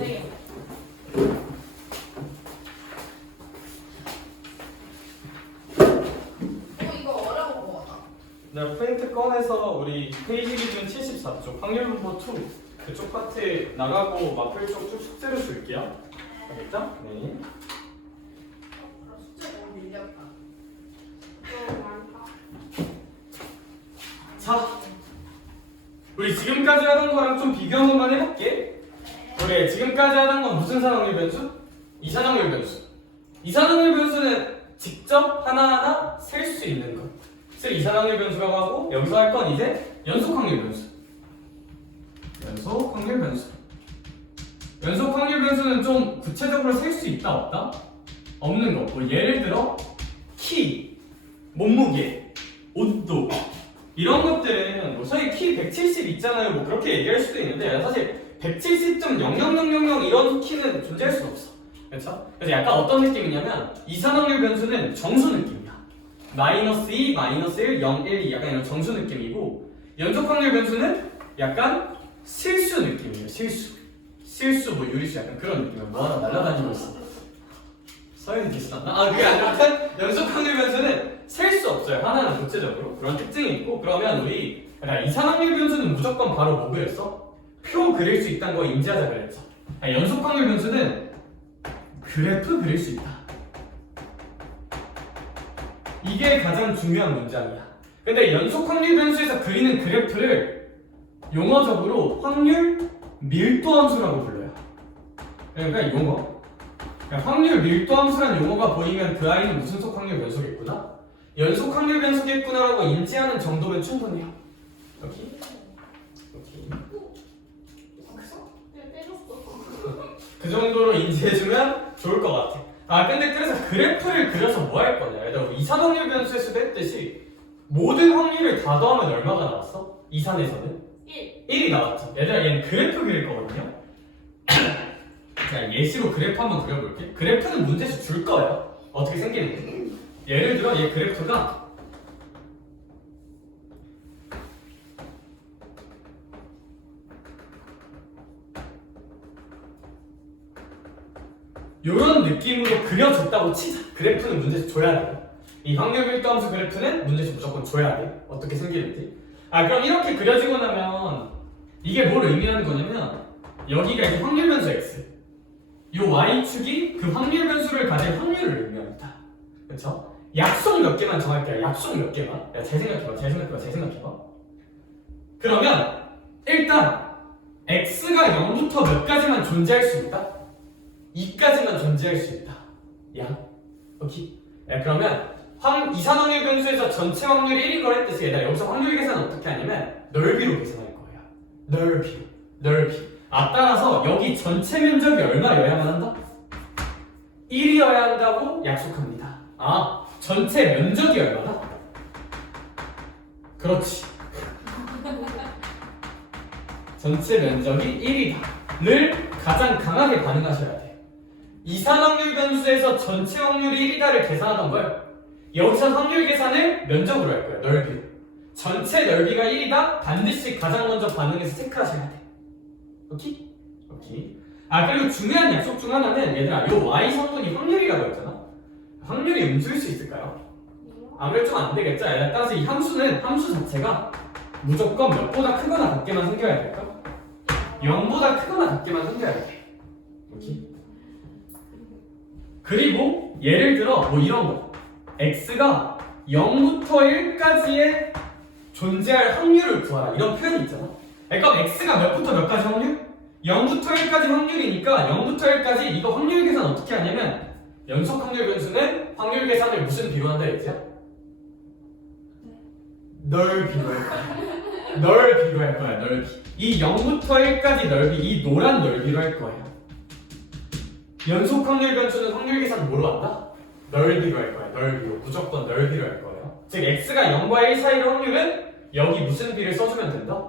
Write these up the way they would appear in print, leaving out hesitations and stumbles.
네. 이거 어려운 거 같아. 네, 프린트 꺼내서 우리 페이지 기준 74쪽 확률분포 2 그쪽 파트 나가고 마플 쪽 쭉 숙제로 줄게요. 알겠죠? 네. 그럼 숙제 너무 밀렸다. 너무 많다. 자, 우리 지금까지 하던 거랑 좀 비교 한 번만 해볼게. 우리 지금까지 하던 건 무슨 산확률 변수? 이산확률 변수. 이산확률 변수는 직접 하나하나 셀 수 있는 거. 즉 이산확률 변수라고 하고 여기서 할 건 이제 연속확률 변수. 연속확률 변수. 연속확률 변수는 좀 구체적으로 셀 수 있다 없다? 없는 거. 뭐 예를 들어 키, 몸무게, 온도 이런 것들은 뭐 저희 키 170 있잖아요. 뭐 그렇게 얘기할 수도 있는데 사실 170.00000 이런 키는 존재할 수 없어. 그렇죠? 그래서 약간 어떤 느낌이냐면 이산확률 변수는 정수 느낌이야. -2, -1, 0, 1, 2 약간 이런 정수 느낌이고 연속확률 변수는 약간 실수 느낌이에요. 실수 뭐 유리수 약간 그런 느낌이야. 뭐 하나 날아다니고 있어. 서현이 비슷하나? 그게 아니라 연속확률 변수는 셀 수 없어요. 하나는 구체적으로 그런 특징이 있고 그러면 우리 이산확률 변수는 무조건 바로 뭐 그랬어? 표 그릴 수 있다는 거 인지하자 그랬죠. 연속확률 변수는 그래프 그릴 수 있다. 이게 가장 중요한 문장이야. 근데 연속확률 변수에서 그리는 그래프를 용어적으로 확률 밀도함수라고 불러요. 그러니까 용어. 그러니까 확률 밀도함수라는 용어가 보이면 그 아이는 무슨 속 확률 변수겠구나? 연속 확률 변수겠구나라고 인지하는 정도면 충분해요. 여기. 때렸어. 그 정도로 인지해주면 좋을 것 같아. 근데 그래서 그래프를 그려서 뭐 할 거냐? 얘들아, 이산확률 변수에서도 했듯이 모든 확률을 다 더하면 얼마가 나왔어? 이산에서는? 1이 나왔죠. 얘들아, 얘는 그래프 그릴 거거든요. 자, 예시로 그래프 한번 그려볼게. 그래프는 문제에서 줄 거예요. 어떻게 생기는지. 예를 들어 얘 그래프가 이런 느낌으로 그려졌다고 치자. 그래프는 문제에서 줘야 돼요. 이 확률 밀도함수 그래프는 문제에서 무조건 줘야 돼. 어떻게 생기는지. 그럼 이렇게 그려지고 나면 이게 뭘 의미하는 거냐면 여기가 이제 확률 변수 x, 이 y축이 그 확률 변수를 가진 확률을 의미합니다. 그렇죠? 약속 몇 개만 정할게요. 약속 몇 개만. 야, 잘 생각해봐. 그러면 일단 x가 0부터 몇 가지만 존재할 수 있다. 2까지만 존재할 수 있다. 오케이. 그러면 이산확률 변수에서 전체 확률이 1인 걸 했듯이 얘들아 여기서 확률 계산은 어떻게 하냐면 넓이로 계산할 거예요. 넓이. 따라서 여기 전체 면적이 얼마여야만 한다? 1이어야 한다고 약속합니다. 전체 면적이 얼마다? 그렇지. 전체 면적이 1이다를 가장 강하게 반응하셔야 돼. 이산확률 변수에서 전체 확률이 1이다를 계산하던 걸 여기서 확률 계산을 면적으로 할 거예요. 넓이로. 전체 넓이가 1이다 반드시 가장 먼저 반응해서 체크하셔야 돼. 오케이? 그리고 중요한 약속 중 하나는 얘들아 요 y 성분이 확률이라고 했잖아. 확률이 음수일 수 있을까요? 아무래도 좀 안 되겠죠? 따라서 이 함수 자체가 무조건 몇보다 크거나 같게만 생겨야 될까? 0보다 크거나 같게만 생겨야 돼. 오케이? 그리고 예를 들어 뭐 이런 거 x가 0부터 1까지의 존재할 확률을 구하라 이런 표현이 있잖아. 그럼 x가 몇부터 몇까지 확률? 0부터 1까지 확률이니까 0부터 1까지 이거 확률 계산 어떻게 하냐면 연속 확률 변수는 확률 계산을 무슨 비로 한다 했지? 넓이로 할 거야. 넓이로 할 거야. 넓이. 이 0부터 1까지 넓이, 이 노란 넓이로 할 거예요. 연속 확률 변수는 확률 계산 뭐로 한다? 넓이로 할 거야. 넓이로. 무조건 넓이로 할 거예요. 즉 x가 0과 1 사이의 확률은 여기 무슨 비를 써주면 된다?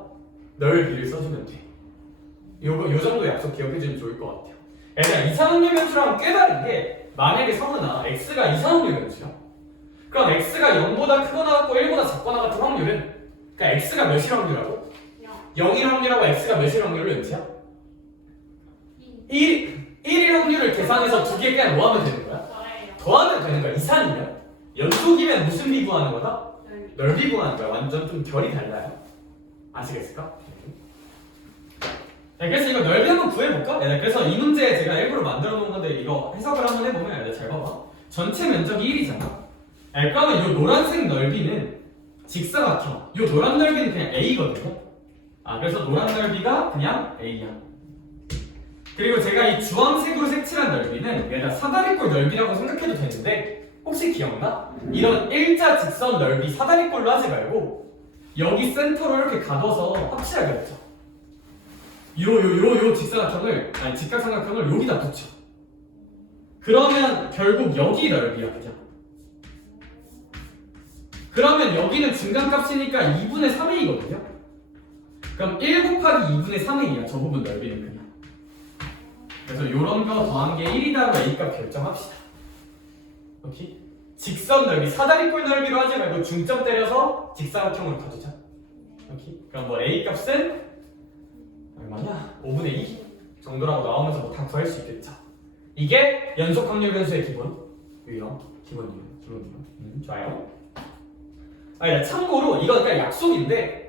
넓이를 써주면 돼. 요 정도 약속 기억해주면 좋을 것 같아요. 얘들아 이산확률 변수랑 꽤 다른 게 만약에 성은아 x가 이산확률 변수야. 그럼 x가 0보다 크거나 같고 1보다 작거나 같은 확률은 그러니까 x가 몇일 확률하고? 0일 확률하고 x가 몇일 확률을 은지야? 1일 확률을 계산해서 두 개 그냥 뭐하면 되는 거야? 저예요. 더하면 되는 거야. 이산이면 연속이면 무슨 비 구하는 거다? 네. 넓이 구하는 거야. 완전 좀 결이 달라요. 아시겠을까? 네, 그래서 이거 넓이 한번 구해볼까? 네, 그래서 이 문제 제가 일부러 만들어 놓은 건데 이거 해석을 한번 해보면 네, 잘 봐봐. 전체 면적이 1이잖아. 네, 그러면 이 노란색 넓이는 직사각형. 이 노란 넓이는 그냥 A거든요. 그래서 노란 넓이가 그냥 A야. 그리고 제가 이 주황색으로 색칠한 넓이는 얘가 사다리꼴 넓이라고 생각해도 되는데 혹시 기억나? 이런 일자 직선 넓이 사다리꼴로 하지 말고 여기 센터로 이렇게 가둬서 확실하게 붙여. 요 직사각형을 아니 직각삼각형을 여기다 붙여. 그러면 결국 여기 넓이야 그냥. 그러면 여기는 중간값이니까 2분의 3a거든요. 그럼 1 곱하기 2분의 3a야 저 부분 넓이는 그냥. 그래서 요런 거 더한 게 1이다고 a값 결정합시다. 오케이? 직선 넓이 사다리꼴 넓이로 하지 말고 중점 때려서 직사각형으로 가두자. 오케이? 그럼 뭐 a 값은 얼마냐? 5분의 2 정도라고 나오면서 뭐 다 구할 수 있겠죠. 이게 연속 확률 변수의 기본 유형, 기본 유형. 좋아요. 참고로 이건 그냥 약속인데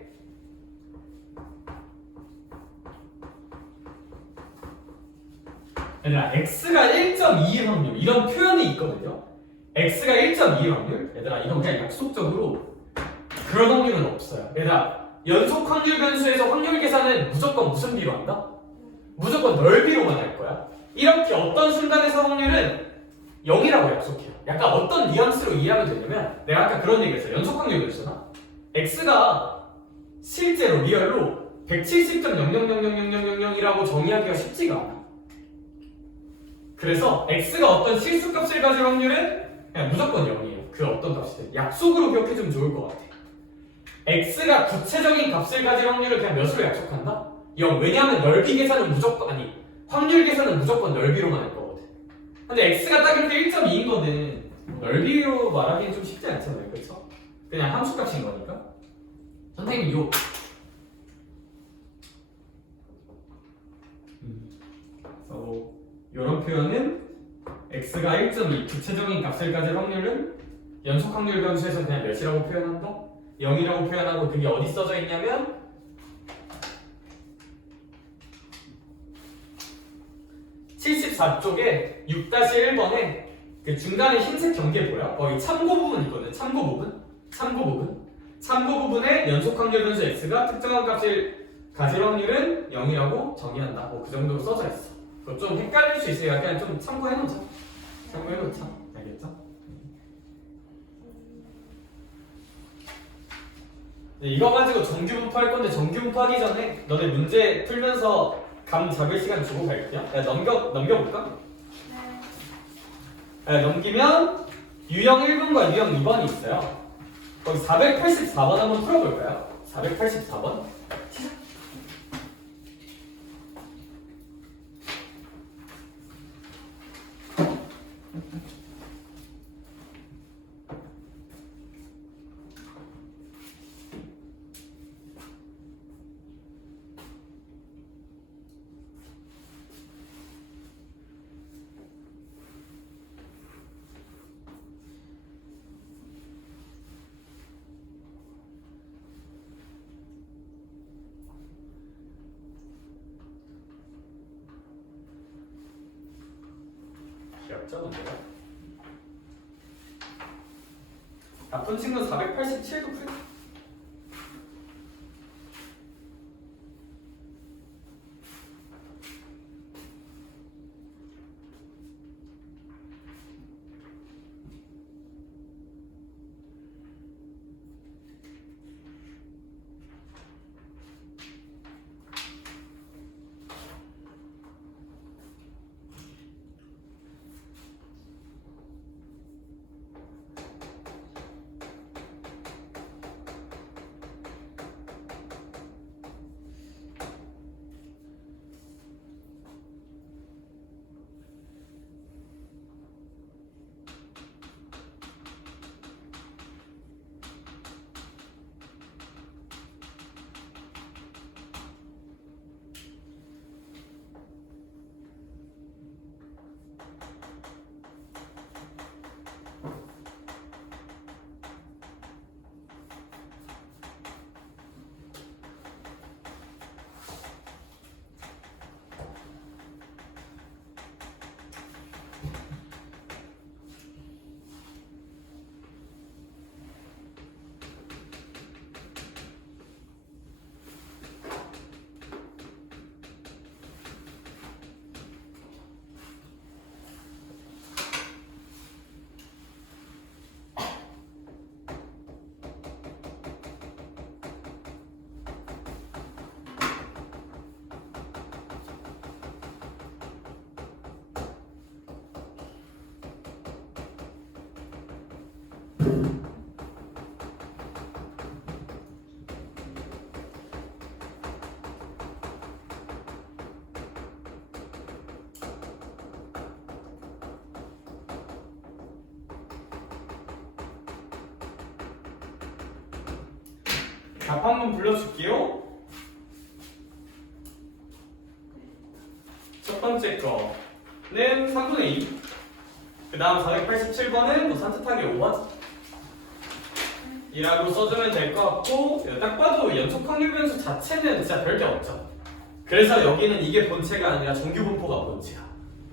얘들아 x가 1.21 확률 이런 표현이 있거든요. x가 1.21 확률 얘들아 이건 그냥 약속적으로 그런 확률은 없어요. 얘들아 연속 확률 변수에서 확률 계산은 무조건 무슨 비로 한다? 무조건 넓이로만 할 거야. 이렇게 어떤 순간에서 확률은 0이라고 약속해요. 약간 어떤 뉘앙스로 이해하면 되냐면 내가 아까 그런 얘기 했어요. 연속 확률 변수잖아. x가 실제로 리얼로 170.00000000이라고 정의하기가 쉽지가 않아. 그래서 x가 어떤 실수값을 가질 확률은 그냥 무조건 0이에요. 그 어떤 값이든 약속으로 기억해주면 좋을 것 같아. x가 구체적인 값을 가질 확률을 그냥 몇으로 약속한다? 0. 왜냐하면 넓이 계산은 무조건 확률 계산은 무조건 넓이로만 할 거거든. 근데 x가 딱 이렇게 1.2인 거는 넓이로 말하기는 좀 쉽지 않잖아요, 그렇죠? 그냥 함수값인 거니까. 선생님 이런 표현은 x가 1.2 구체적인 값을 가질 확률은 연속 확률 변수에서 그냥 몇이라고 표현한다? 0이라고 표현하고 그게 어디 써져 있냐면 74쪽에 6-1번에 그 중간에 흰색 경계 뭐야? 거기 참고 부분 있거든. 참고 부분에 연속 확률 변수 x가 특정한 값을 가질 확률은 0이라고 정의한다. 그 정도로 써져 있어. 그거 좀 헷갈릴 수 있으니까 그냥 좀 참고해놓자. 알겠죠? 이거 가지고 정규분포 할 건데 정규분포 하기 전에 너네 문제 풀면서 감 잡을 시간 주고 갈게요. 넘겨볼까? 네. 넘기면 유형 1번과 유형 2번이 있어요. 거기 484번 한번 풀어볼까요? 484번. 귀엽죠? 나쁜 친구는 487도 풀. 답 한번 불러줄게요. 첫 번째 거는 3분의 2. 그 다음 487번은 뭐 산뜻하게 5번 이라고 써주면 될 것 같고, 딱 봐도 연속 확률 변수 자체는 진짜 별게 없죠. 그래서 여기는 이게 본체가 아니라 정규분포가 본체야.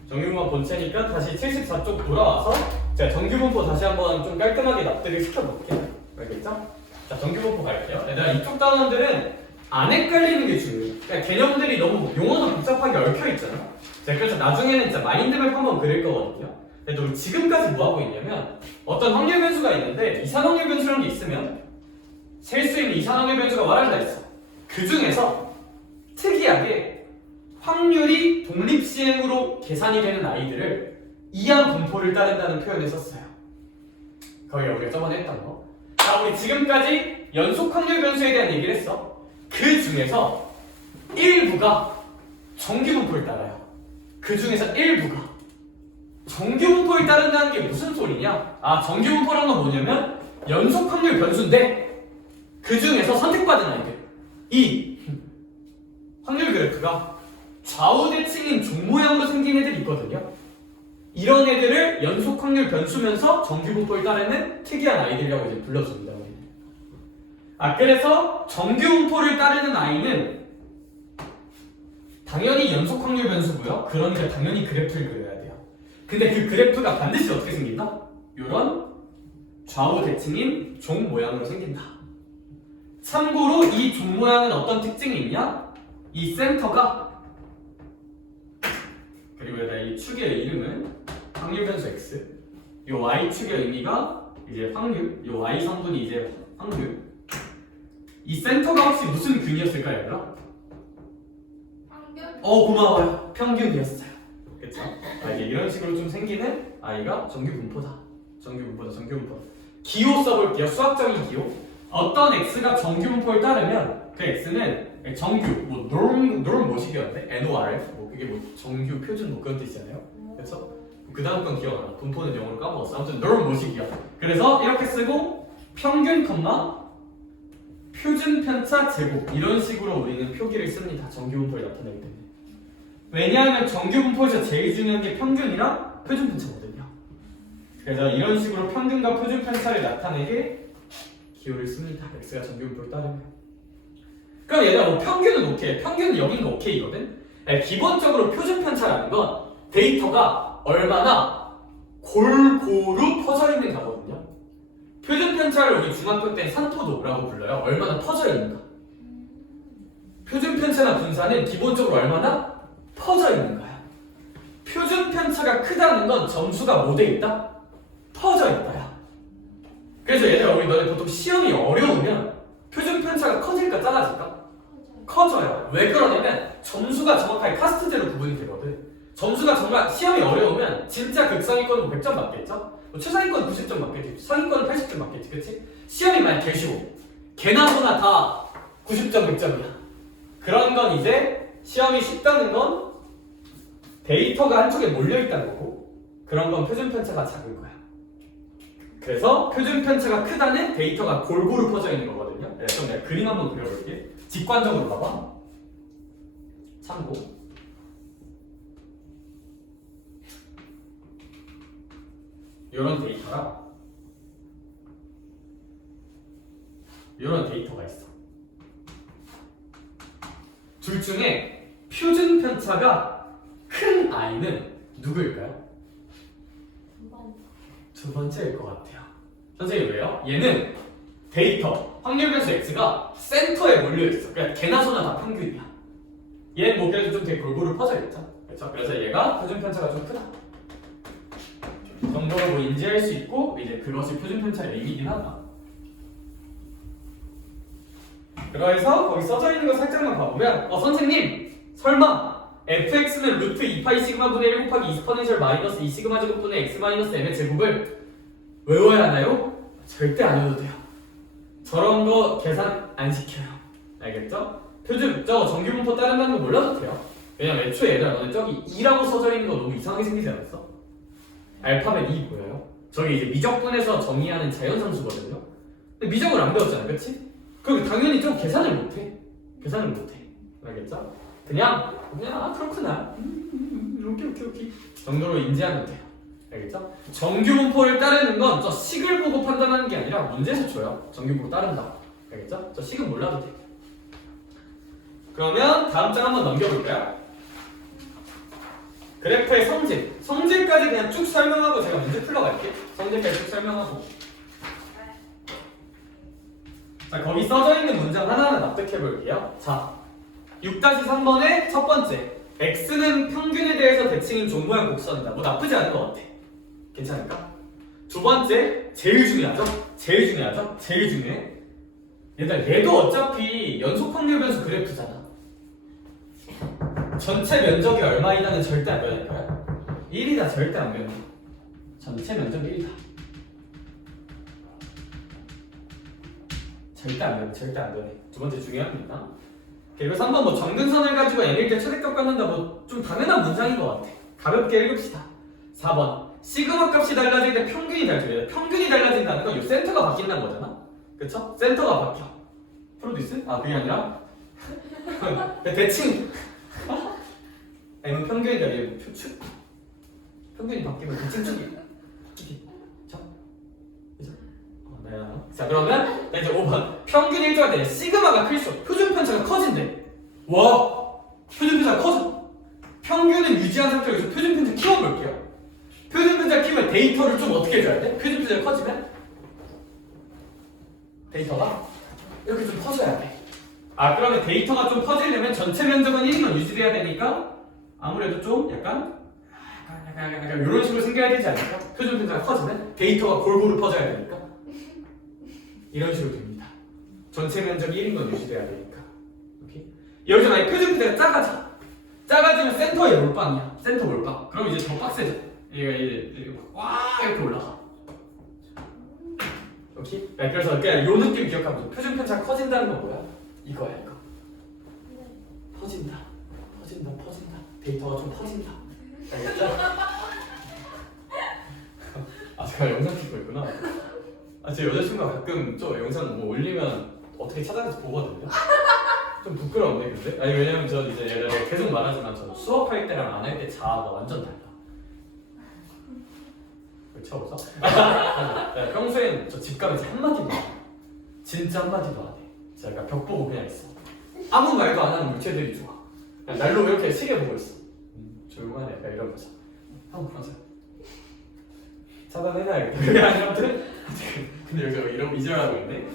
정규분포가 본체니까 다시 74쪽 돌아와서 제가 정규분포 다시 한번 좀 깔끔하게 납득을 시켜볼게요. 알겠죠? 자, 정규분포 갈게요. 얘들아, 이쪽 단원들은 안 헷갈리는 게 중요해요. 그러니까 개념들이 너무 용어가 복잡하게 얽혀있잖아. 자, 그래서 나중에는 진짜 마인드맵 한번 그릴 거거든요. 근데 우리 지금까지 뭐 하고 있냐면, 어떤 확률 변수가 있는데 이산 확률 변수라는 게 있으면 셀 수 있는 이산 확률 변수가 말한다 했어. 그 중에서 특이하게 확률이 독립시행으로 계산이 되는 아이들을 이항 분포를 따른다는 표현을 썼어요. 거기가 우리가 저번에 했던 거. 자, 우리 지금까지 연속 확률 변수에 대한 얘기를 했어. 그 중에서 일부가 정규분포를 따라요. 그 중에서 일부가 정규분포를 따른다는 게 무슨 소리냐? 아, 정규분포라는 건 뭐냐면 연속 확률 변수인데 그 중에서 선택받은 아이들, 이 확률 그래프가 좌우대칭인 종 모양으로 생긴 애들이 있거든요. 이런 애들을 연속 확률 변수면서 정규분포를 따르는 특이한 아이들이라고 이제 불러줍니다. 우리는. 아, 그래서 정규분포를 따르는 아이는 당연히 연속 확률 변수고요. 그러니까 당연히 그래프를 그려야 돼요. 근데 그 그래프가 반드시 어떻게 생긴다? 요런 좌우대칭인 종 모양으로 생긴다. 참고로 이 종 모양은 어떤 특징이 있냐? 이 센터가, 그리고 여기다 이 축의 이름은 확률 변수 x, 이 y축의 의미가 이제 확률, 이 y 성분이 이제 확률. 이 센터가 혹시 무슨 근이었을까요, 얘들아? 평균? 고마워요. 평균이었어요. 그쵸? 아, 이제 이런 식으로 좀 생기는 아이가 정규분포다. 정규분포. 기호 써볼게요. 수학적인 기호. 어떤 x가 정규분포를 따르면 그 x는 정규, 뭐 norm 뭐식이었는데? NOR, 뭐 그게 뭐 정규, 표준 뭐 그런 뜻이잖아요. 그래서 그 다음 건 기억 안 나. 분포는 영어로 까먹었어. 아무튼 norm 뭐식이야. 그래서 이렇게 쓰고 평균, 표준 편차 제곱, 이런 식으로 우리는 표기를 씁니다. 정규분포를 나타내기 때문에. 왜냐하면 정규분포에서 제일 중요한 게 평균이랑 표준 편차거든요. 그래서 이런 식으로 평균과 표준 편차를 나타내게 기호를 씁니다. x가 정규분포를 따르면. 그럼 얘들아, 뭐 평균은 오케이, 평균은 여긴 거 오케이거든. 기본적으로 표준 편차라는 건 데이터가 얼마나 골고루 퍼져 있는 거거든요. 표준 편차를 우리 중학교 때 산토도라고 불러요. 얼마나 퍼져 있는가. 표준 편차나 분산은 기본적으로 얼마나 퍼져 있는 거야. 표준 편차가 크다는 건 점수가 뭐 돼 있다? 퍼져 있다야. 그래서 얘들아, 우리 너네 보통 시험이 어려우면 표준 편차가 커질까 작아질까? 커져요. 왜 그러냐면 점수가 정확하게 카스트제로 구분이 되거든. 점수가 정말 시험이 어려우면 진짜 극상위권은 100점 맞겠죠? 뭐 최상위권 90점 맞겠지, 상위권은 80점 맞겠지, 그치? 시험이 만약 개 쉬워, 개나 소나 다 90점 100점이야. 그런 건 이제 시험이 쉽다는 건 데이터가 한쪽에 몰려있다는 거고, 그런 건 표준 편차가 작은 거야. 그래서 표준 편차가 크다는 데이터가 골고루 퍼져 있는 거거든요. 그럼 내가 그림 한번 그려볼게. 직관적으로 봐봐. 참고. 이런 데이터랑 이런 데이터가 있어. 둘 중에 표준 편차가 큰 아이는 누구일까요? 두 번째일 것 같아요. 선생님 왜요? 얘는 데이터, 확률 변수 x가 센터에 몰려있어. 그러니까 개나 소나 다 평균이야. 얘는 뭐 그래도 좀 되게 골고루 퍼져있죠. 그렇죠? 그래서 얘가 표준 편차가 좀 크다. 이 정도로 뭐 인지할 수 있고, 이제 그것이 표준 편차의 의미이긴 하다. 그래서 거기 써져 있는 거 살짝만 봐보면, 선생님, 설마 fx는 루트 2파이 시그마 분의 1 곱하기 2 스포넨셜 마이너스 2 시그마 제곱분의 x 마이너스 m의 제곱을 외워야 하나요? 절대 안 해도 돼요. 저런 거 계산 안 시켜요. 알겠죠? 표준 저거 정규분포 따른다는 거 몰라도 돼요. 왜냐면 애초에 얘들아 너네 저기 2라고 써져 있는 거 너무 이상하게 생기지 않았어? 알파벳 2 보여요? 저기 이제 미적분에서 정의하는 자연상수거든요. 근데 미적을 안 배웠잖아, 그렇지? 그럼 당연히 좀 계산을 못해. 계산을 못해. 알겠죠? 그냥 아 그렇구나. 오케이 정도로 인지하면 돼요. 알겠죠? 정규분포를 따르는 건 저 식을 보고 판단하는 게 아니라 문제에서 줘요. 정규분포 따른다. 알겠죠? 저 식은 몰라도 돼. 그러면 다음 장 한번 넘겨볼까요? 그래프의 성질. 성질까지 그냥 쭉 설명하고 제가 문제 풀러갈게요. 성질까지 쭉 설명하고. 자, 거기 써져 있는 문장 하나하나 납득해 볼게요. 자, 6-3번의 첫 번째. x는 평균에 대해서 대칭인 종모양 곡선이다. 뭐 나쁘지 않은 것 같아. 괜찮을까? 두 번째, 제일 중요하죠? 제일 중요해. 얘도 어차피 연속 확률 변수 그래프잖아. 전체 면적이 얼마이다는 절대 안 변할 거야. 1이다 절대 안 변해. 전체 면적 1이다. 절대 안 변해. 두 번째 중요합니다. 그리고 3번 뭐 정근선을 가지고 n일 때 최대값 갖는다 뭐 좀 당연한 문장인 것 같아. 가볍게 읽읍시다. 4번 시그마 값이 달라질 때 평균이 달라져요. 평균이 달라진다는 건 이 센터가 바뀐다는 거잖아. 그쵸? 센터가 바뀌어. 프로듀스? 아 그게 아니라 대칭 아니면 평균이 달라지면 표축 평균이 바뀌면 대칭축이 그쵸? 자 그러면 이제 5번 평균 일정할 때 시그마가 클수록 표준 편차가 커진대. 와 표준 편차가 커져. 평균은 유지한 상태로 여기서 표준 편차 키워볼게요. 표준 편차 키우면 데이터를 좀 어떻게 해줘야 돼? 표준 편차가 커지면 데이터가 이렇게 좀 커져야 돼. 아 그러면 데이터가 좀 커지려면 전체 면적은 1만 유지돼야 되니까 아무래도 좀 약간 이런 식으로 생겨야 되지 않을까? 표준 편차가 커지면 데이터가 골고루 퍼져야 되니까 이런 식으로 됩니다. 전체 면적이 1인 건 유지돼야 되니까. 오케이? 여기서 만약 표준 편차가 작아지면 센터에 몰빵이야. 센터 몰빵. 그럼 이제 더 빡세져. 얘가 이제 와 이렇게 올라가. 오케이? 그래서 그냥 요 느낌 기억하고 표준 편차가 커진다는 건 뭐야? 이거야 이거. 퍼진다. 데이터가 좀 퍼진다. 알겠죠? 아 제가 영상 찍고 있구나. 아, 제 여자친구가 가끔 저 영상 뭐 올리면 어떻게 찾아내서 보거든요. 좀 부끄러운데 근데? 아니 왜냐면 저 이제 얘를 계속 말하지만 저 수업할 때랑 안 할 때 자아가 완전 달라. 왜 쳐웃어? 네, 평소엔 저 집 가면서 한마디도 안 해. 진짜 한마디도 안 해. 제가 벽 보고 그냥 있어. 아무 말도 안 하는 물체들이 좋아. 그냥 날로 이렇게 시계 보고 있어. 조용하네 약간 이러면서. 한번 그러세요. 차단해놔야겠다. 그게 아니라면 근데 여기가 이러고 이질하고 있네.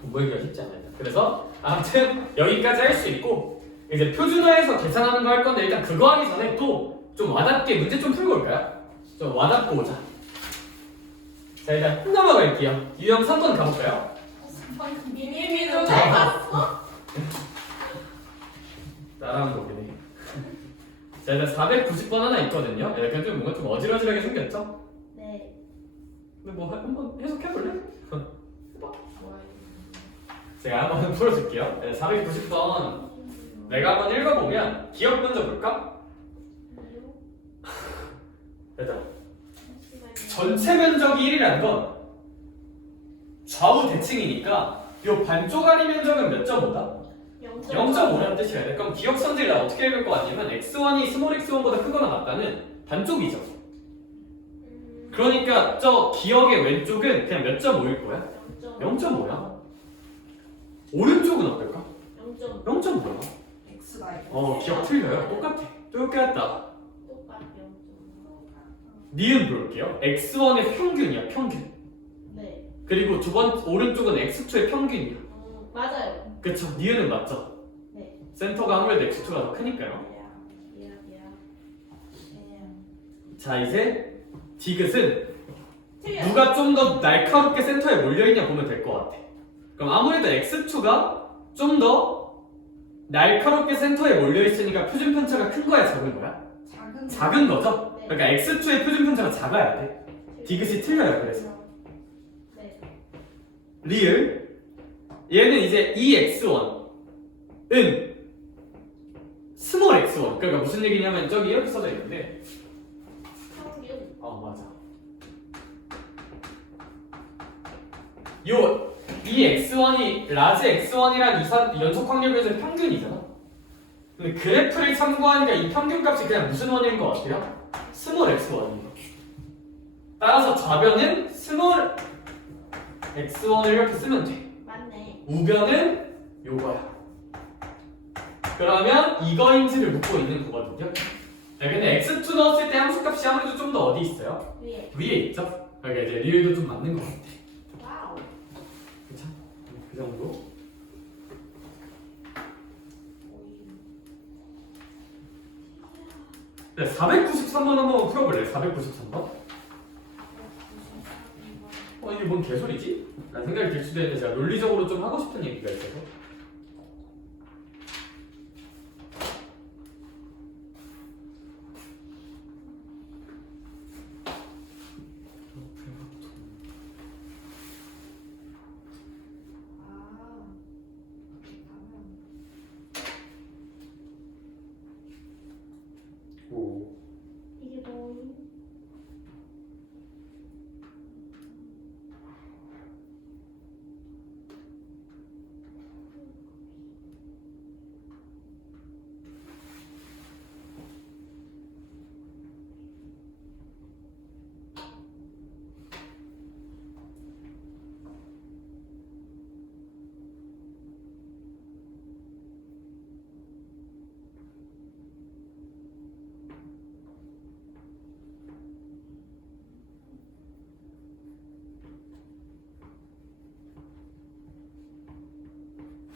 돈 벌기가 쉽지 않아요. 그래서 아무튼 여기까지 할 수 있고 이제 표준화해서 계산하는 거 할 건데 일단 그거 하기 전에 또 좀 와닿게 문제 좀 풀고 올까요? 좀 와닿고 오자. 자 일단 넘어갈게요. 유형 3번 가볼까요? 미니미도 잘 봤어. 따라하는 거긴 해. 자 일단 490번 하나 있거든요. 약간 좀 뭔가 좀 어질어질하게 생겼죠? 네. 근데 뭐 한번 해석해볼래? 제가 한번 풀어줄게요. 490번 내가 한번 읽어보면 기억 먼저 볼까? 일단 전체 면적이 1이라는 건 좌우 대칭이니까 이 반쪽아리 면적은 몇 점보다? 0.5라는 뜻이야. 그럼 기억 선지를 어떻게 읽을 것 같냐면 x1이 스몰 x1보다 크거나 같다는 반쪽이죠. 그러니까 저 기억의 왼쪽은 그냥 몇 점 5일 거야? 0.5야. 오른쪽은 어떨까? 0.5야. X가 기억 틀려요. 똑같아. 똑같다. 똑같아요. 니은 볼게요. x1의 평균이야. 평균. 네. 그리고 두 번 오른쪽은 x2의 평균이야. 맞아요. 그쵸? 니은은 맞죠? 네. 센터가 아무래도 x2가 더 크니까요. 자 이제 디귿은 누가 좀 더 날카롭게 센터에 몰려있냐 보면 될 것 같아. 그럼 아무래도 x2가 좀 더 날카롭게 센터에 몰려있으니까 표준 편차가 큰 거야 작은 거야? 작은 거죠? 네. 그러니까 x2의 표준 편차가 작아야 돼. 디귿이 틀려요 그래서. 리을. 얘는 이제 EX1은 스몰 x1. 그러니까 무슨 얘기냐면 저기 이렇게 써져 있는데 평균. 맞아. 요 이 x1이 라지 x1이란 이산 연속 확률 변수의 평균이잖아. 근데 그래프를 참고하니까 이 평균값이 그냥 무슨 원인 것 같아요? 스몰 x1이에요. 따라서 좌변은 스몰 x1을 이렇게 쓰면 돼. 맞네. 우변은 요거야. 그러면 이거인지를 묻고 있는 거거든요. 네, 근데 x2 넣었을 때 함수값이 아무래도 좀 더 어디 있어요? 위에. 위에 있죠? 그러니까 이제 리을도 좀 맞는 것 같아. 와우. 그쵸? 그 정도? 네, 493번 한번 풀어볼래? 493번? 이게 뭔 개소리지? 라는 생각이 들 수도 있는데 제가 논리적으로 좀 하고 싶은 얘기가 있어서 오. 이게 뭐임?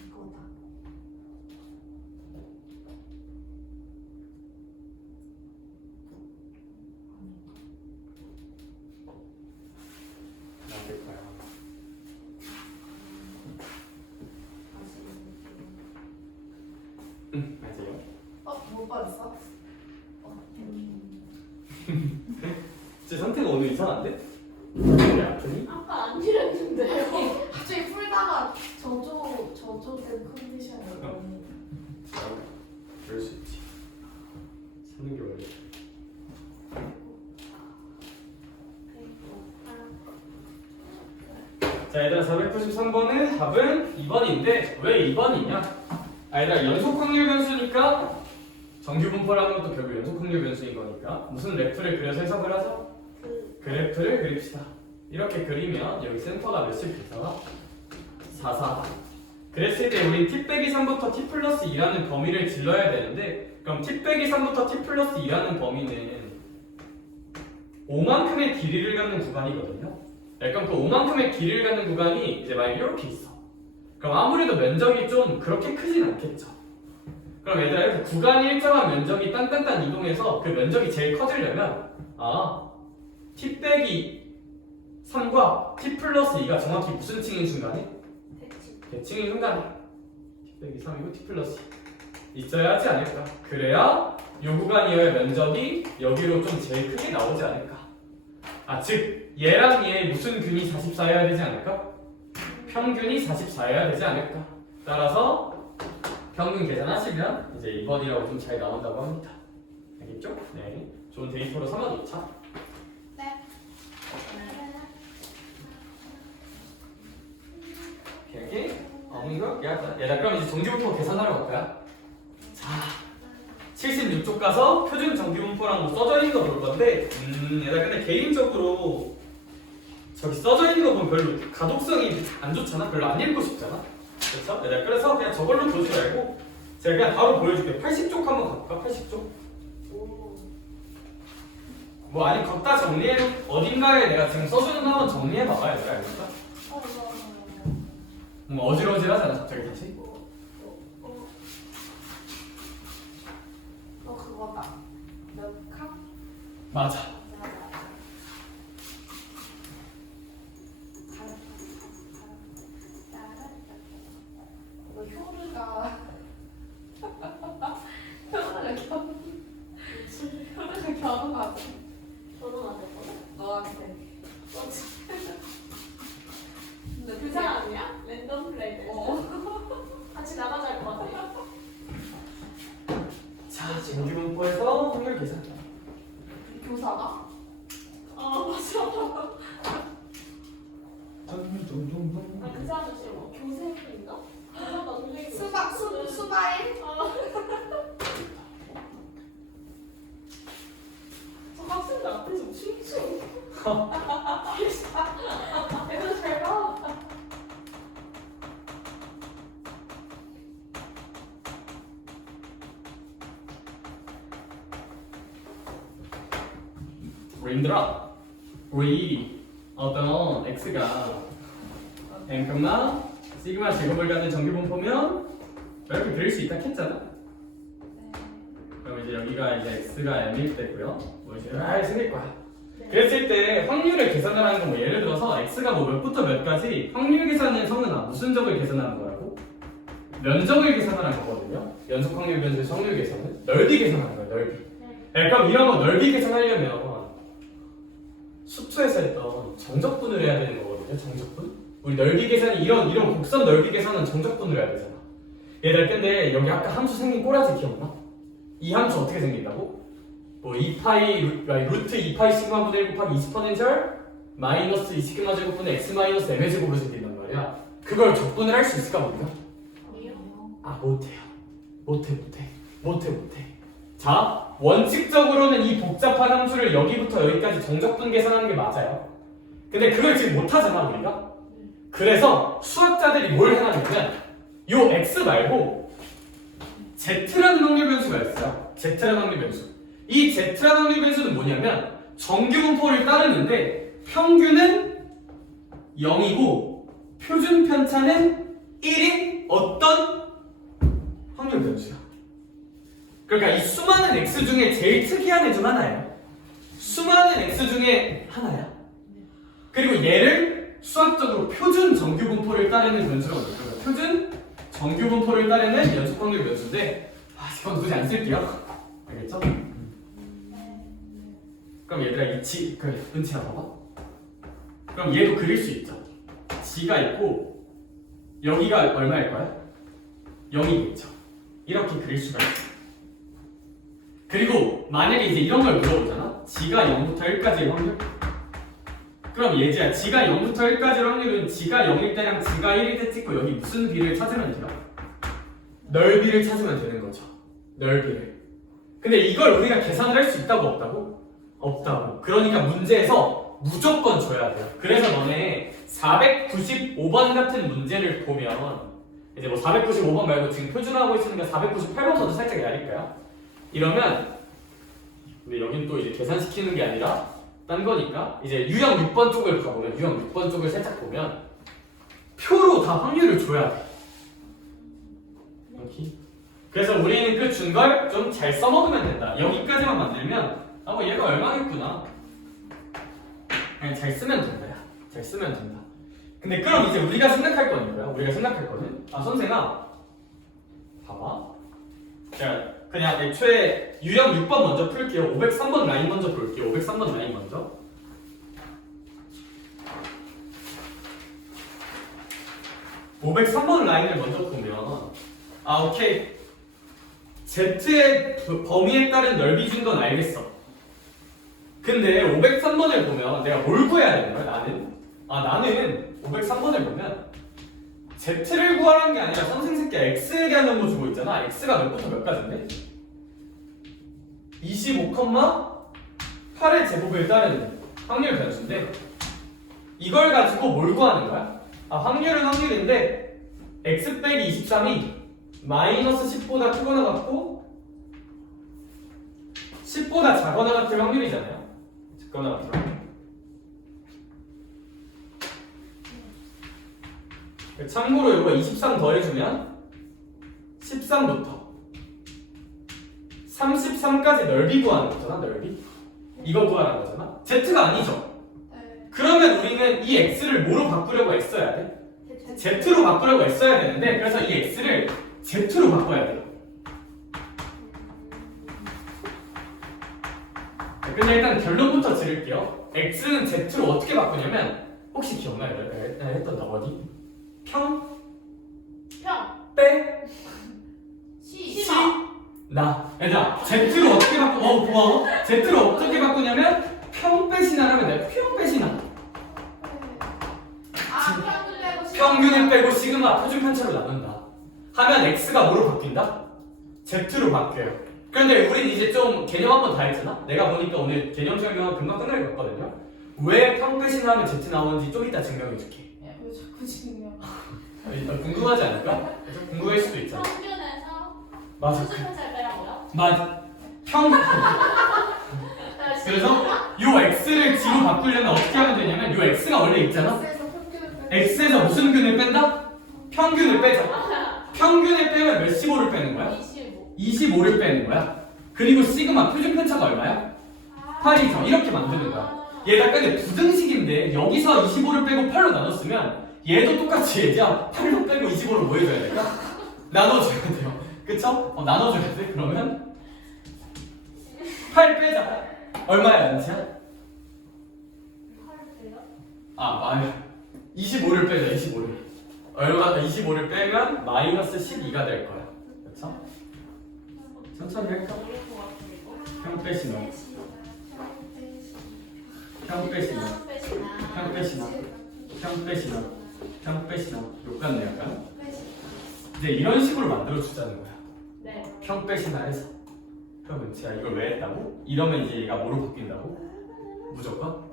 이거다. 맞을까요? 맞아요. 못 받았어? 제 선택 오늘 이상한데? 왜 아프니? 아까 안 이랬는데요. 갑자기 풀다가 저조된 컨디션이었거든요. 그럴 수 있지. 사는 게 원래. 자, 얘들아 493번은 답은 2번인데 왜 2번이냐? 얘들아 연속 확률 변수니까 정규 분포라는 것도 결국 연속 확률 변수인 거니까 무슨 래프를 그려서 해석을 하죠? 그래프를 그립시다. 이렇게 그리면 여기 센터가 몇일 비서나? 4, 4. 그랬을 때 우린 t 빼기 3부터 t 플러스 2라는 범위를 질러야 되는데 그럼 t 빼기 3부터 t 플러스 2라는 범위는 5만큼의 길이를 갖는 구간이거든요. 그럼 그 5만큼의 길이를 갖는 구간이 이제 만약 이렇게 있어. 그럼 아무래도 면적이 좀 그렇게 크진 않겠죠. 그럼 얘들아 이렇게 구간이 일정한 면적이 딴딴딴 이동해서 그 면적이 제일 커지려면 t 빼기 3과 t 플러스 2가 정확히 무슨 층인 순간에? 대칭인 순간에 t 빼기 3이고 t 플러스 2 있어야 하지 않을까? 그래야 요 구간이어야 면적이 여기로 좀 제일 크게 나오지 않을까? 즉 얘랑 얘 무슨 균이 44여야 되지 않을까? 평균이 44여야 되지 않을까? 따라서 평균 계산하시면 이제 2번이라고 좀 잘 나온다고 합니다. 알겠죠? 네, 좋은 데이터로 삼아놓자. 네. 오케이. 이거 얘들아 그럼 이제 정규분포 계산하러 갈까요? 자, 76쪽 가서 표준 정규분포랑 뭐 써져 있는 거 볼 건데, 얘들아 근데 개인적으로 저기 써져 있는 거 보면 별로 가독성이 안 좋잖아. 별로 안 읽고 싶잖아. 그렇죠? 얘들아 그래서 그냥 저걸로 보지 말고 제가 그냥 바로 보여줄게. 80쪽 한번 가볼까? 80쪽. 뭐 아니 걷다 정리해 어딘가에 내가 지금 써주는 거 한번 정리해 봐봐 얘들아. 알겠어? 뭔가 어질어질하잖아 갑자기 그치? 그거다. 몇 칸? 맞아. 효르가 결혼하고 결혼하는 거. 너한테 근데 그 사람 교사가? 아 맞아. 아그 사람은 지금 뭐 교생인가? 교사가 선생님. 수바일? 저 학생들 앞에서 춤추. 애들 잘 봐. 힘들어. 우리 어떤 x가 n, 시그마 제곱을 갖는 정규분포면 이렇게 그릴 수 있다 했잖아. 그럼 이제 여기가 이제 x가 m일 때고요. 뭐 이제 생길 거야. 그랬을 때 확률을 계산을 하는 건 뭐 예를 들어서 x가 뭐 몇부터 몇까지 확률 계산은 성은아 무슨 적을 계산하는 거라고? 면적을 계산하는 거거든요. 연속 확률 변수의 확률 계산은 넓이 계산하는 거야. 넓이. 그럼 이런 거 넓이 계산하려면 수투에서 했던 정적분을 해야 되는 거거든요. 정적분. 우리 넓이 계산이 이런 곡선 넓이 계산은 정적분을 해야 되잖아. 얘들 근데 여기 아까 함수 생긴 꼬라지 기억나? 이 함수 어떻게 생긴다고? 뭐 2파이 루트 2파이 시그마분의 1 곱하기 20퍼센셜 마이너스 2 시그마 제곱분의 x 마이너스 m의 제곱으로 생긴단 말이야. 그걸 적분을 할 수 있을까 우리가? 아 못해요. 못해. 자 원칙적으로는 이 복잡한 함수를 여기부터 여기까지 정적분 계산하는 게 맞아요. 근데 그걸 지금 못하잖아 우리가. 그래서 수학자들이 뭘 해놨냐면 요 x 말고 z라는 확률 변수가 있어요. z라는 확률 변수. 이 z라는 확률 변수는 뭐냐면 정규분포를 따르는데 평균은 0이고 표준 편차는 1인 어떤 확률 변수야. 그러니까 이 수많은 x 중에 제일 특이한 애 중 하나예요. 수많은 x 중에 하나야. 그리고 얘를 수학적으로 표준 정규분포를 따르는 변수라고 불러요. 표준 정규분포를 따르는 연속 확률 변수인데 이건 굳이 안 쓸게요. 알겠죠? 그럼 얘들아 그래 은채야 봐봐. 그럼 얘도 그릴 수 있죠. g가 있고 여기가 얼마일 거야? 0이겠죠. 이렇게 그릴 수가 있어. 그리고 만약에 이제 이런 걸 물어보잖아. g가 0부터 1까지의 확률? 그럼 얘지야 g가 0부터 1까지의 확률은 g가 0일 때랑 g가 1일 때 찍고 여기 무슨 비를 찾으면 돼요? 넓이를 찾으면 되는 거죠. 넓이를. 근데 이걸 우리가 계산을 할 수 있다고 없다고? 없다고. 그러니까 문제에서 무조건 줘야 돼요. 그래서 너네 495번 같은 문제를 보면 이제 뭐 495번 말고 지금 표준화하고 있으니까 498번부터 살짝 야릴까요? 이러면 근데 여긴 또 이제 계산시키는 게 아니라 딴 거니까 이제 유형 6번 쪽을 가보면 유형 6번 쪽을 살짝 보면 표로 다 확률을 줘야 돼. 여기. 그래서 우리는 그 준 걸 좀 잘 써먹으면 된다. 여기까지만 만들면 뭐 얘가 얼마겠구나. 그냥 잘 쓰면 된다. 잘 쓰면 된다. 근데 그럼 이제 우리가 생각할 건 이거야. 우리가 생각할 거는 선생아 봐봐. 자 그냥 애초에 유형 6번 먼저 풀게요. 503번 라인 먼저 볼게요. 503번 라인 먼저. (503번) 라인을 먼저 보면 오케이. Z의 범위에 따른 넓이 준 건 알겠어. 근데 503번을 보면 내가 뭘 구해야 되는 거야? 나는 503번을 보면 Z를 구하라는 게 아니라 선생 새끼야 X에 대한 정보 주고 있잖아. X가 몇부터 몇까지인데? 25,8의 제곱을 따르는 확률 변수인데 이걸 가지고 뭘 구하는 거야? 확률은 확률인데 X 빼기 23이 마이너스 10보다 크거나 같고 10보다 작거나 같을 확률이잖아요. 작거나 같을 확률. 참고로 이거 23 더해주면 13부터 33까지 넓이 구하는 거잖아. 넓이. 이거 구하는 거잖아. Z가 아니죠. 네. 그러면 우리는 이 X를 뭐로 바꾸려고 애써야 돼? Z로 바꾸려고 애써야 되는데 그래서 이 X를 Z로 바꿔야 돼요. 근데 일단 결론부터 지를게요. X는 Z로 어떻게 바꾸냐면 혹시 기억나요? 내가 했던 거 어디? 평? 빼? 시마. 나. 얘들아 Z로 어떻게 바꿔? 고마워. Z로 어떻게 바꿔? 바꾸냐면 평배신하라면 내가 평배신하. 평균을 빼고 시그마 표준편차로 나눈다. 하면 x가 뭐로 바뀐다? z로 바뀌어요. 그런데 우린 이제 좀 개념 한 번 다 했잖아? 내가 보니까 오늘 개념 설명 금방 끝날 것 같거든요? 왜 평배신하면 z 나오는지 좀 이따 증명해 줄게. 왜 자꾸 증명? 궁금하지 않을까? 궁금할 수도 있잖아. 평균에서 맞아. 수준편차를 빼라고요? 맞아. 그래서 요 x를 g로 바꾸려면 어떻게 하면 되냐면 요 x가 원래 있잖아? x에서 무슨 균을 뺀다? 평균을 빼자. 평균을 빼면 몇 15를 빼는 거야? 25. 25를 빼는 거야. 그리고 시그마 표준편차가 얼마야? 8이죠. 이렇게 만드는 거야. 얘가 근데 부등식인데 여기서 25를 빼고 8로 나눴으면 얘도 똑같이 얘야 8로 빼고 25를 뭐 해줘야 될까? 나눠줘야 돼요. 그쵸? 나눠줘야 돼. 그러면 8 빼자. 얼마야 연치야? 8대요? 아 맞아. 25를 빼자. 25를. 얼마나 25를 빼면 마이너스 12가 될 거야. 그쵸? 천천히 할까? 어려울 것 같은데 이거? 평 빼시나? 평 빼시나? 평 빼시나? 평 빼시나? 평 빼시나? 욕 같네 약간. 이제 이런 식으로 만들어 주자는 거야. 네. 평 빼시나 해서. 그러면 제가 이걸 왜 했다고? 이러면 이제 얘가 뭐로 바뀐다고? 무조건?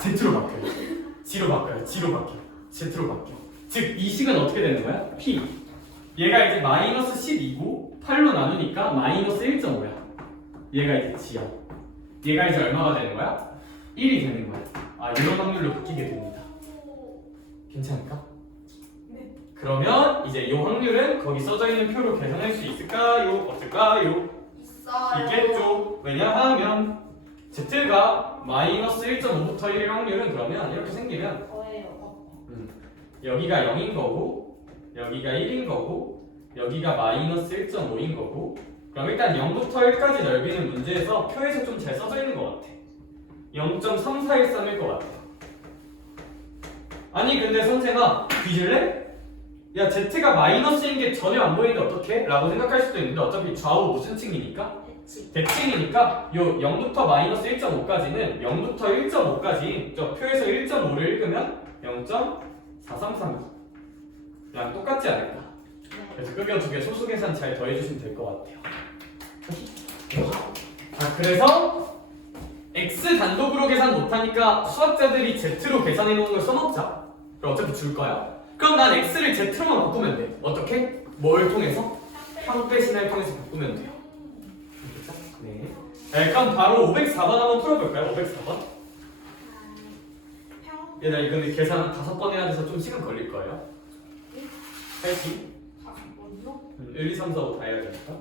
Z로 바뀌어요. G로 바뀌어요. G로 바뀌어. Z로 바뀌어. 즉 이 식은 어떻게 되는 거야? P. 얘가 이제 마이너스 10이고 8로 나누니까 마이너스 1.5야. 얘가 이제 G야. 얘가 이제 얼마가 되는 거야? 1이 되는 거야. 아 이런 확률로 바뀌게 됩니다. 괜찮을까? 네. 그러면 이제 이 확률은 거기 써져 있는 표로 계산할 수 있을까요? 없을까요? 있어요. 있겠죠. 왜냐하면 Z가 마이너스 1.5부터 1의 확률은 그러면 이렇게 생기면 저예요. 여기가 0인 거고 여기가 1인 거고 여기가 마이너스 1.5인 거고 그럼 일단 0부터 1까지 넓이는 문제에서 표에서 좀 잘 써져 있는 것 같아. 0.3413일 것 같아. 아니 근데 선생아 뒤질래? 야 Z가 마이너스인 게 전혀 안 보이는데 어떡해? 라고 생각할 수도 있는데 어차피 좌우 무슨 층이니까? 대치. 대칭이니까 요 0부터 마이너스 1.5까지는 0부터 1.5까지 저 표에서 1.5를 읽으면 0.4332랑 똑같지 않을까? 그래서 끄겨 두 개 소수 계산 잘 더해주시면 될 것 같아요. 자 그래서 x 단독으로 계산 못하니까 수학자들이 z로 계산해 놓은 걸 써먹자. 그럼 어차피 줄 거야. 그럼 난 x를 z로만 바꾸면 돼. 어떻게? 뭘 통해서? 평배신을 통해서 바꾸면 돼요. 그렇죠? 네. 네. 그럼 바로 504번 한번 풀어볼까요? 504번. 얘들아 이거 근데 계산 5번 해야 돼서 좀 시간 걸릴 거예요. 할지? 1, 2, 3, 4, 5 다 해야 되니까.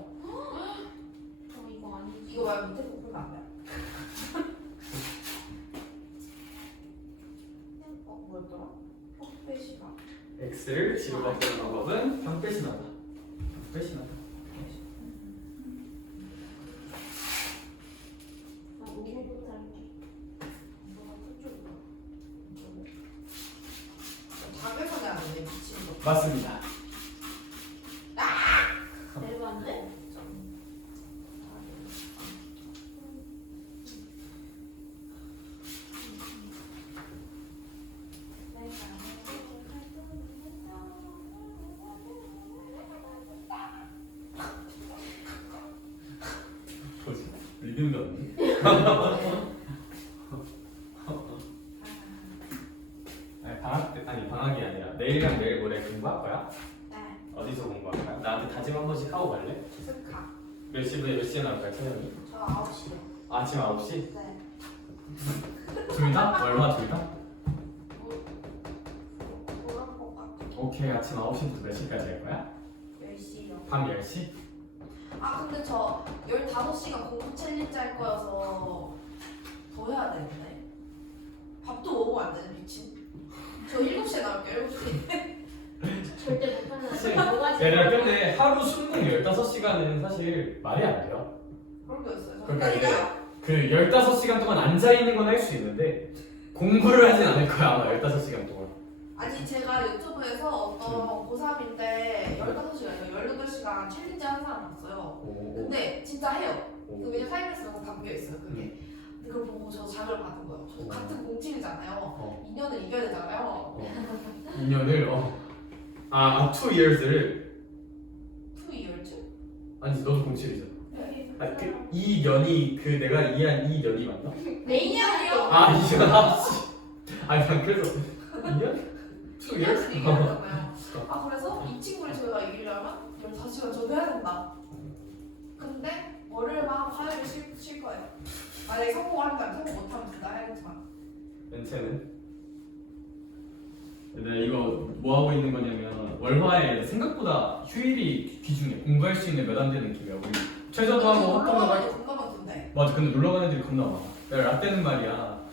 이거 아니지. 이거 말고 밑에 거 풀면 안 돼? 뭐였더라? 빼시가. x를 g로 바꾸는 방법은 평배신하다. 평배신하다. 나 5부터 할게. 자괴선이 안 돼, 미친 거. 맞습니다. 내려안 돼? 뭐지? 리듬이 없네. 방학이 아니라 내일이랑 내일 모레 공부할 거야? 네. 어디서 공부할 거야? 나한테 다짐 한 번씩 하고 갈래? 스카. 몇 시부터 몇 시에 나올까요, 촬영이? 저 9시요. 아침 9시? 네. 둘 다? 얼마 둘 다? 그런 거 같아. 오케이, 아침 9시부터 몇 시까지 할 거야? 10시요. 밤 10시? 아, 근데 저 15시간 공부 챌린지 할 거여서 더 해야 되는데. 밥도 먹으면 안 되는 미친. 저 7시에 나올게요, 7시. 절대 못하는 사실 뭐가 얘들아 근데 하루 순공 15시간은 사실 말이 안 돼요. 그런 거였어요. 그러니까 이제 그러니까요. 그 15시간 동안 앉아있는 건 할 수 있는데 공부를 하진 않을 거야 아마 15시간 동안. 아니 제가 유튜브에서 어떤 고3인데 15시간, 18시간 챌린지 하는 사람 봤어요. 근데 진짜 해요. 그 왜냐면 타임레스라고 담겨 있어요. 그게. 근데 그걸 보고 저 자극을 받은 거예요. 저 같은 07이잖아요. 2년을 이겨야 되잖아요. 2년을 2 years를 2 years? 아니 너도 07이잖아. 네. 아니 그 2년이 그 내가 이해한 2년이 맞나? 내년이요. 2년 아니 난 그래서 2년? 2 years? 2년을 이겨야 되잖아요. 그래서 이 친구를 저희가 이기려면 15시간 전 해야 된다. 근데 월요일만 화요일 쉴 거예요. 만약에 성공을 한다면 성공 못하면 둘 다 해야겠지만. 연체는? 내가 이거 뭐 하고 있는 거냐면 월화에 생각보다 휴일이 귀중해. 공부할 수 있는 몇 안 되는 기회야. 우리 최저도 하고 합동도 하고. 놀러가면 겁나 많던데. 맞아. 근데 놀러 가는 애들이 겁나 많아. 내가 라떼는 말이야.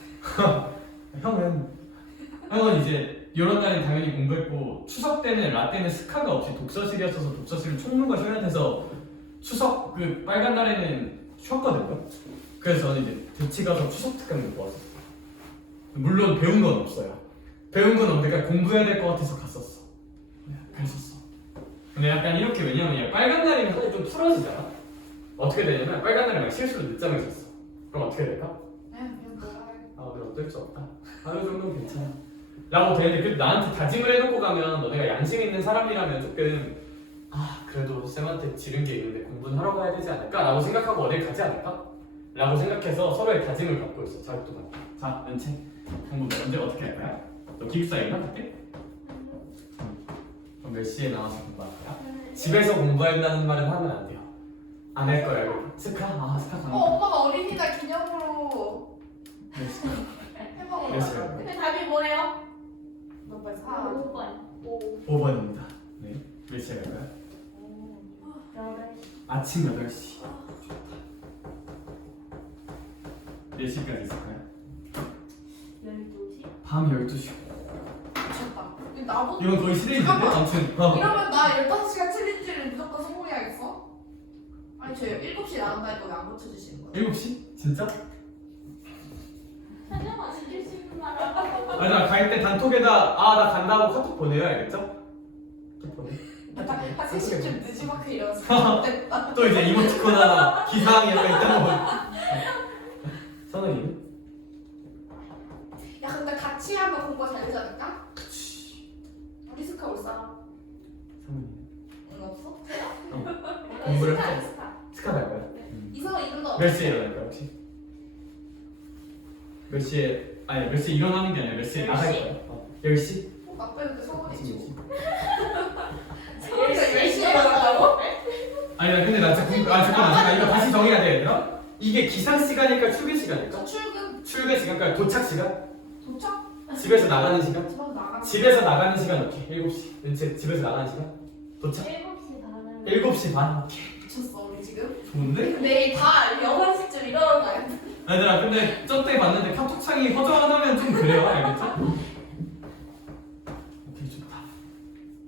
형은 이제 이런 날엔 당연히 공부했고 추석 때는 라떼는 스카가 없이 독서실이었어서 독서실을 총무가 쉬어야 돼서 추석 그 빨간 날에는 쉬었거든요. 그래서 저는 이제 대치 가서 추석 특강을 모았었어. 물론 배운 건 없어요. 배운 건 없는데 그냥 공부해야 될 것 같아서 갔었어. 그랬었어. 근데 약간 이렇게 왜냐면 빨간 날이면 사실 좀 풀어지잖아. 어떻게 되냐면 빨간 날에 막 실수로 늦잠을 잤어. 그럼 어떻게 될까? 그냥 놀아요. 그래 어쩔 수 없다. 하루 정도는 괜찮아. 라고 되는데 그래도 나한테 다짐을 해놓고 가면 너네가 양심 있는 사람이라면 조금 그래도 쌤한테 지른 게 있는데 공부는 하러 가야 되지 않을까? 라고 생각하고 어딜 가지 않을까? 라고 생각해서 서로의 다짐을 갖고 있어. 자극도 받고. 자, 연채 공부 언제 어떻게 할 거야? 너 기숙사에 있나 그때? 그럼 몇 시에 나와서 공부할 거야? 집에서 공부한다는 말은 하면 안 돼요. 안 할 거야 이거. 스카? 스카 가는 거. 엄마가 어린이날 기념으로 몇 시? 해먹으러 몇 시간? 가는데. 근데 답이 뭐예요? 몇 번? 5번. 5번입니다. 네. 몇 시에 갈까요? 8시. 아침 8시. 몇 시까지 있을까요? 12시. 밤 12시. 미쳤다. 나보다 이건 거의 시대인데? 아무튼 이러면 나 15시간 챌린지를 무조건 성공해야겠어? 아니 저 7시에 나간다니까 왜 안 고쳐주시는 거예요? 7시? 진짜? 설명아 시킬 수 있는 나라. 아니 나 갈 때 단톡에다 나 간다고 카톡 보내요 알겠죠? 카톡 보내. 한 3시쯤 늦지막히 일어나서 됐다. 또 이제 이모티콘 하나 기사항이 약간 있다고 선우님? 야 근데 같이 하면 공부가 잘 되지 않을까? 우리 스카 올 사람? 선우님 응 없어? 공부를 스타, 해? 스타. 스카 갈 거야? 이성은 이름도 몇 시에 일어날 거야 혹시? 몇 시에 몇 시에 일어나는 게 아니라 몇 시에 10시? 나갈 거야? 10시? 나 빼는데 성원이 아침 지금 10시? 성원이가 10시에 일어난다고? 아니 나 근데 나 진짜 잠깐만 이거 다시 정해야 돼 얘들아? 이게 기상 시간일까 출근 시간일까? 저 출근 출근 시간 그러니까 도착 시간? 도착? 집에서 나가는 시간? 집에서 나가 집에서 나가는 시간 오케이 7시 왠지 집에서 나가는 시간? 도착? 7시 반을. 7시 반 오케이 미쳤어 우리 지금 좋은데? 내일 다 6시쯤 일어나는 거 아니야? 얘들아 근데 저때 봤는데 카톡창이 허전하면 좀 그래요 알겠죠? 오케이 좋다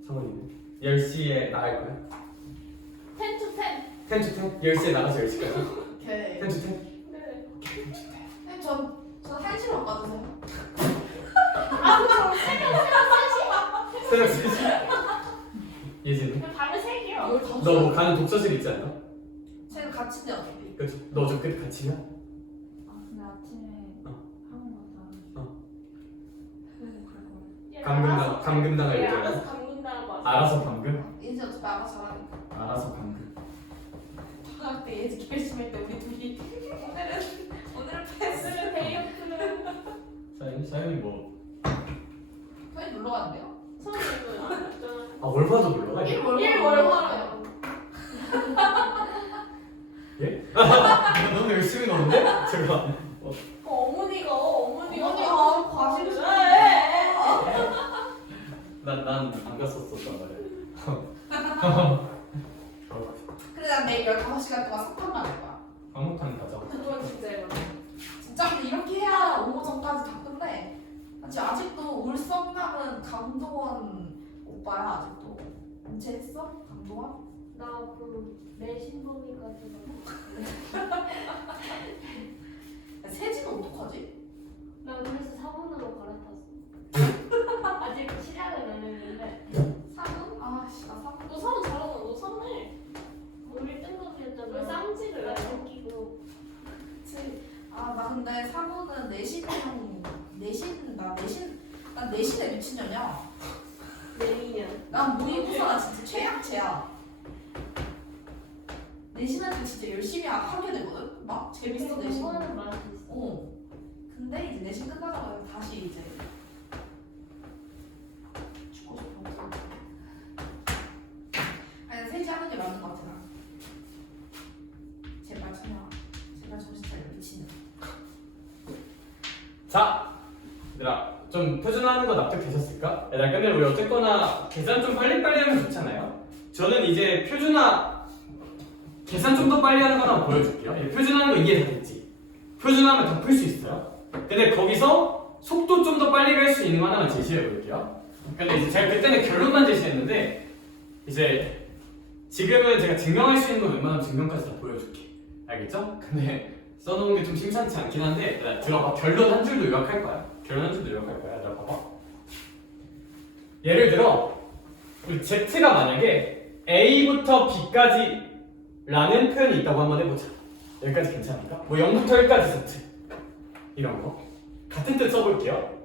성원이는 10시에 나갈 거야? 10 to 10. 10 to 10? 10시에 나가서 10시까지? 오케이 10 to 10? 네. 오케이 10 to 10 네, 전 1시로 바꿔주세요 새벽 3시? 예진이? 그냥 밤에 3개요. 이걸 다 너 뭐 가는 독서실 있지 않나? 쟤는 같이 있냐 어차피 그치? 너 좀 그때 같이 가? 근데 아침에 학원 갔다 그리고 갈 거야. 감금당할 예, 예정이야? 알아서 감금당하고 왔어. 알아서 감금? 이제 어차피 알아서 잘하니까 알아서 감금 방학 때 예지 결심할 때 우리 둘이 오늘은 패스 오늘은 데이어트는 사연이 뭐 저희 놀러 갔는데요? 선생님은 안 했잖아. 월화도 놀러 가? 1월 월화요. 예? 너무 열심히 노는데? 제가 어머니가 어머니가 과시를 난안 갔었었단 말이야 그래 난 내일 15시간 동안 석탄만 할 거야 한국탄 가자 그건 진짜 이거. 진짜 근데 이렇게 해야 오후 전까지 다 끝내 지금 아직도 울성남은 강동원 오빠야 아직도 은채했어? 강동원? 나그 내신범위까지 세진은 어떡하지? 나 그래서 4번으로 갈아탔어. 아직 시작을 말했는데 3은? 아씨 나 사고. 너 3은 잘하잖아. 너 3네. 너 1등급이었잖아. 왜 쌍지를 안 느끼고. 그치. 아나 근데 사고는 난 내신에 미친년이야. 내미년. 난 모의고사가 진짜 최악체야. 내신할 때 진짜 열심히 하게 되거든. 막 재밌어 내신. 공부하는 맛이 있어. 어. 근데 이제 내신 끝나자마자 다시 이제 죽고 싶어. 아니 세지 하는 게 맞는 것 같아 나. 제발 천아. 제발 정신 차려 미친년. 자, 얘들아 좀 표준화하는 거 납득되셨을까? 얘들아 근데 우리 어쨌거나 계산 좀 빨리빨리 하면 좋잖아요. 저는 이제 계산 좀 더 빨리 하는 거 하나 보여줄게요. 표준화하는 거 이해 다 됐지? 표준화하면 더 풀 수 있어요. 근데 거기서 속도 좀 더 빨리 갈 수 있는 거 하나만 제시해 볼게요. 근데 이제 제가 그때는 결론만 제시했는데 이제 지금은 제가 증명할 수 있는 거 웬만하면 증명까지 다 보여줄게. 알겠죠? 근데 써놓은 게 좀 심상치 않긴 한데 얘들아 들어봐. 결론 한 줄도 요약할 거야. 결론 한 줄도 요약할 거야. 얘들아 봐봐. 예를 들어 우리 Z가 만약에 A부터 B까지 라는 표현이 있다고 한번 해보자. 여기까지 괜찮을까? 뭐 0부터 1까지 Z 이런 거 같은 뜻 써볼게요.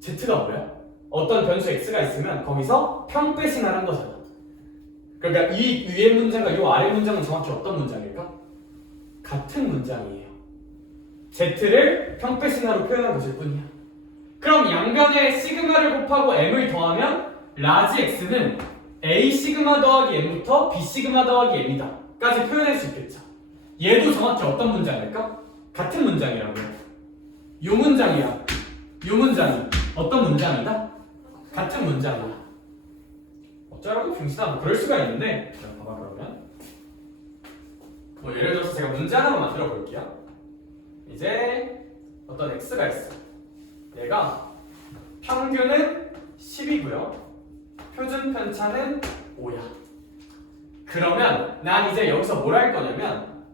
Z가 뭐야? 어떤 변수 X가 있으면 거기서 평배신을 한 거잖아. 그러니까 이 위의 문장과 이 아래 문장은 정확히 어떤 문장일까? 같은 문장이에요. Z를 평배신화로 표현한 것일 뿐이야. 그럼 양변에 시그마를 곱하고 M을 더하면 라지 X는 A 시그마 더하기 M부터 B 시그마 더하기 M이다 까지 표현할 수 있겠죠. 얘도 정확히 어떤 문장일까? 같은 문장이라고요. 요 문장이야. 요 문장이 어떤 문장이다? 같은 문장이야. 어쩌라고 병신아 뭐 그럴 수가 있는데 자 봐봐 그러면 뭐 예를 들어서 제가 문제 하나만 만들어 볼게요. 이제 어떤 X가 있어. 얘가 평균은 10이고요. 표준 편차는 5야. 그러면 난 이제 여기서 뭘 할 거냐면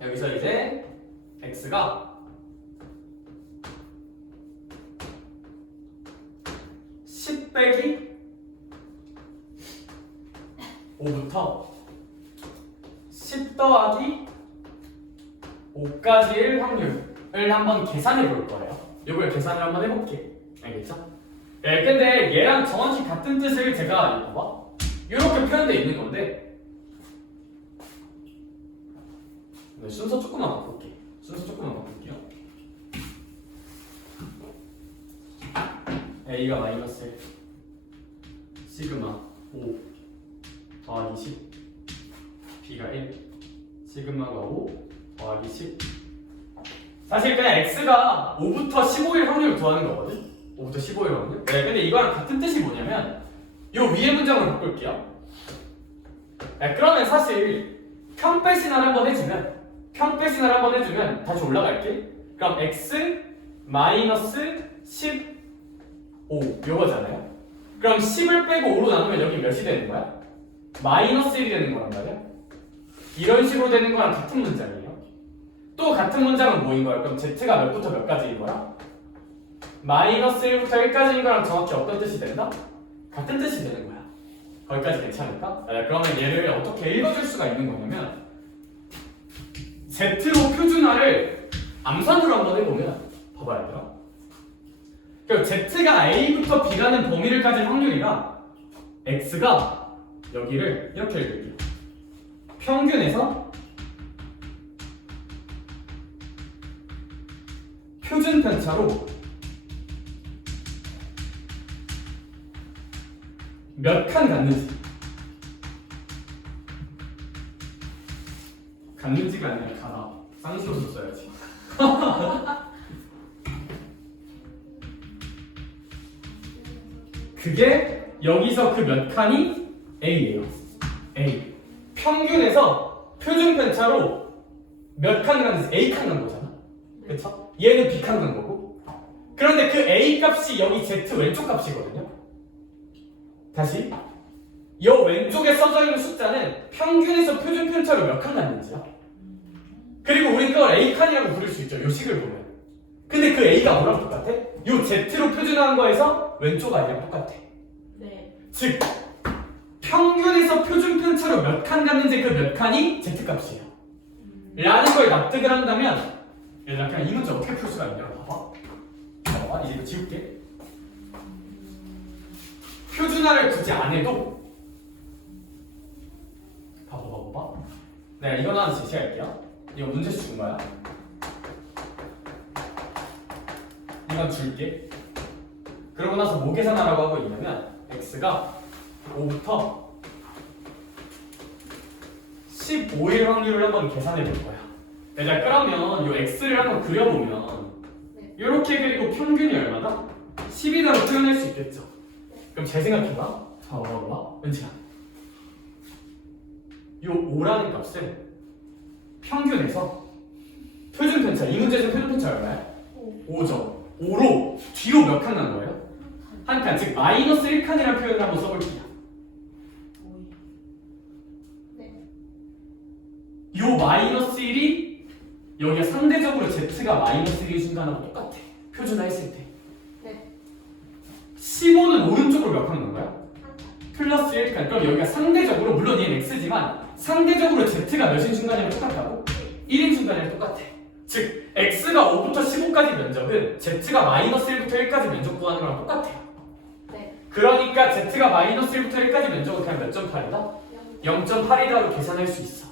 여기서 이제 X가 10 빼기 5부터 10 더하기 5까지일 확률을 한번 계산해 볼 거예요. 이걸 계산을 한번 해볼게. 알겠죠? 네, 근데 얘랑 정확히 같은 뜻을 제가 봐봐. 이렇게 표현되어 있는 건데 네, 순서 조금만 바꿀게. 순서 조금만 바꿀게요. A가 마이너스 1 시그마 5 더하기 10 B가 1 시그마가 5 더하기 10 사실 그냥 X가 5부터 15일 확률을 구하는 거거든. 5부터 15일 확률. 네, 근데 이거랑 같은 뜻이 뭐냐면 요 위에 문장을 바꿀게요. 네, 그러면 사실 평배신화를 한번 해주면 다시 올라갈게. 그럼 X 마이너스 15 요거잖아요. 그럼 10을 빼고 5로 나누면 여기 몇이 되는 거야? 마이너스 1이 되는 거란 말이야. 이런 식으로 되는 거랑 같은 문장이에요. 또 같은 문장은 뭐인 거야? 그럼 Z가 몇부터 몇까지인 거야? 마이너스 1부터 1까지인 거랑 정확히 어떤 뜻이 된다? 같은 뜻이 되는 거야. 거기까지 괜찮을까? 네, 그러면 얘를 어떻게 읽어줄 수가 있는 거냐면 Z로 표준화를 암산으로 한번 해보면 봐봐야 돼요. 그럼 Z가 A부터 B라는 범위를 가진 확률이랑 X가 여기를 이렇게 읽을게요. 평균에서 표준 편차로 몇 칸 갔는지가 아니라 가다 쌍수로 써야지. 그게 여기서 그 몇 칸이 A예요. A 평균에서 표준 편차로 몇 칸 갔는지 A 칸 간 거잖아. 그쵸? 얘는 B 칸 간 거고. 그런데 그 A 값이 여기 Z 왼쪽 값이거든요. 다시 이 왼쪽에 써져 있는 숫자는 평균에서 표준 편차로 몇 칸 갔는지야. 그리고 우리 그걸 A 칸이라고 부를 수 있죠. 요 식을 보면 근데 그 A가 뭐랑 똑같아? 요 Z로 표준화한 거에서 왼쪽 I랑 똑같아. 네. 즉 평균에서 표준 편차로 몇 칸 갔는지 그 몇 칸이 Z값이에요. 라는 걸 납득을 한다면 얘들아 그냥 이 문제 어떻게 풀 수가 있냐 봐봐. 봐봐 이제 이거 지울게. 표준화를 굳이 안 해도 봐봐 내가 이거 하나 제시할게요. 이거 문제 준 거야. 이건 줄게. 그러고 나서 뭐 계산하라고 하고 있냐면 x가 5부터 15일 확률을 한번 계산해 볼 거야. 자 그러면 이 x를 한번 그려보면 이렇게 그리고 평균이 얼마다? 12다로 표현할 수 있겠죠. 그럼 잘 생각해봐. 봐봐 은지야. 이 5라는 값은 평균에서 표준 편차, 이 문제에서 표준 편차 얼마야? 5점. 5로 뒤로 몇 칸 난 거예요? 한 칸, 즉 마이너스 1칸이라는 표현을 한번 써볼게요. 요 마이너스 1이 여기가 상대적으로 z가 마이너스 1인 순간하고 똑같아. 표준화했을 때. 네. 15는 오른쪽으로 몇 칸 난 거야? 플러스 1칸. 그럼 여기가 상대적으로, 물론 얘는 x지만 상대적으로 z가 몇인 순간이랑 똑같다고? 1인 순간이랑 똑같아. 즉 x가 5부터 15까지 면적은 z가 마이너스 1부터 1까지 면적 구하는 거랑 똑같아요. 네. 그러니까 z가 마이너스 1부터 1까지 면적은 그냥 몇 점 8이다? 0.8이다로 계산할 수 있어.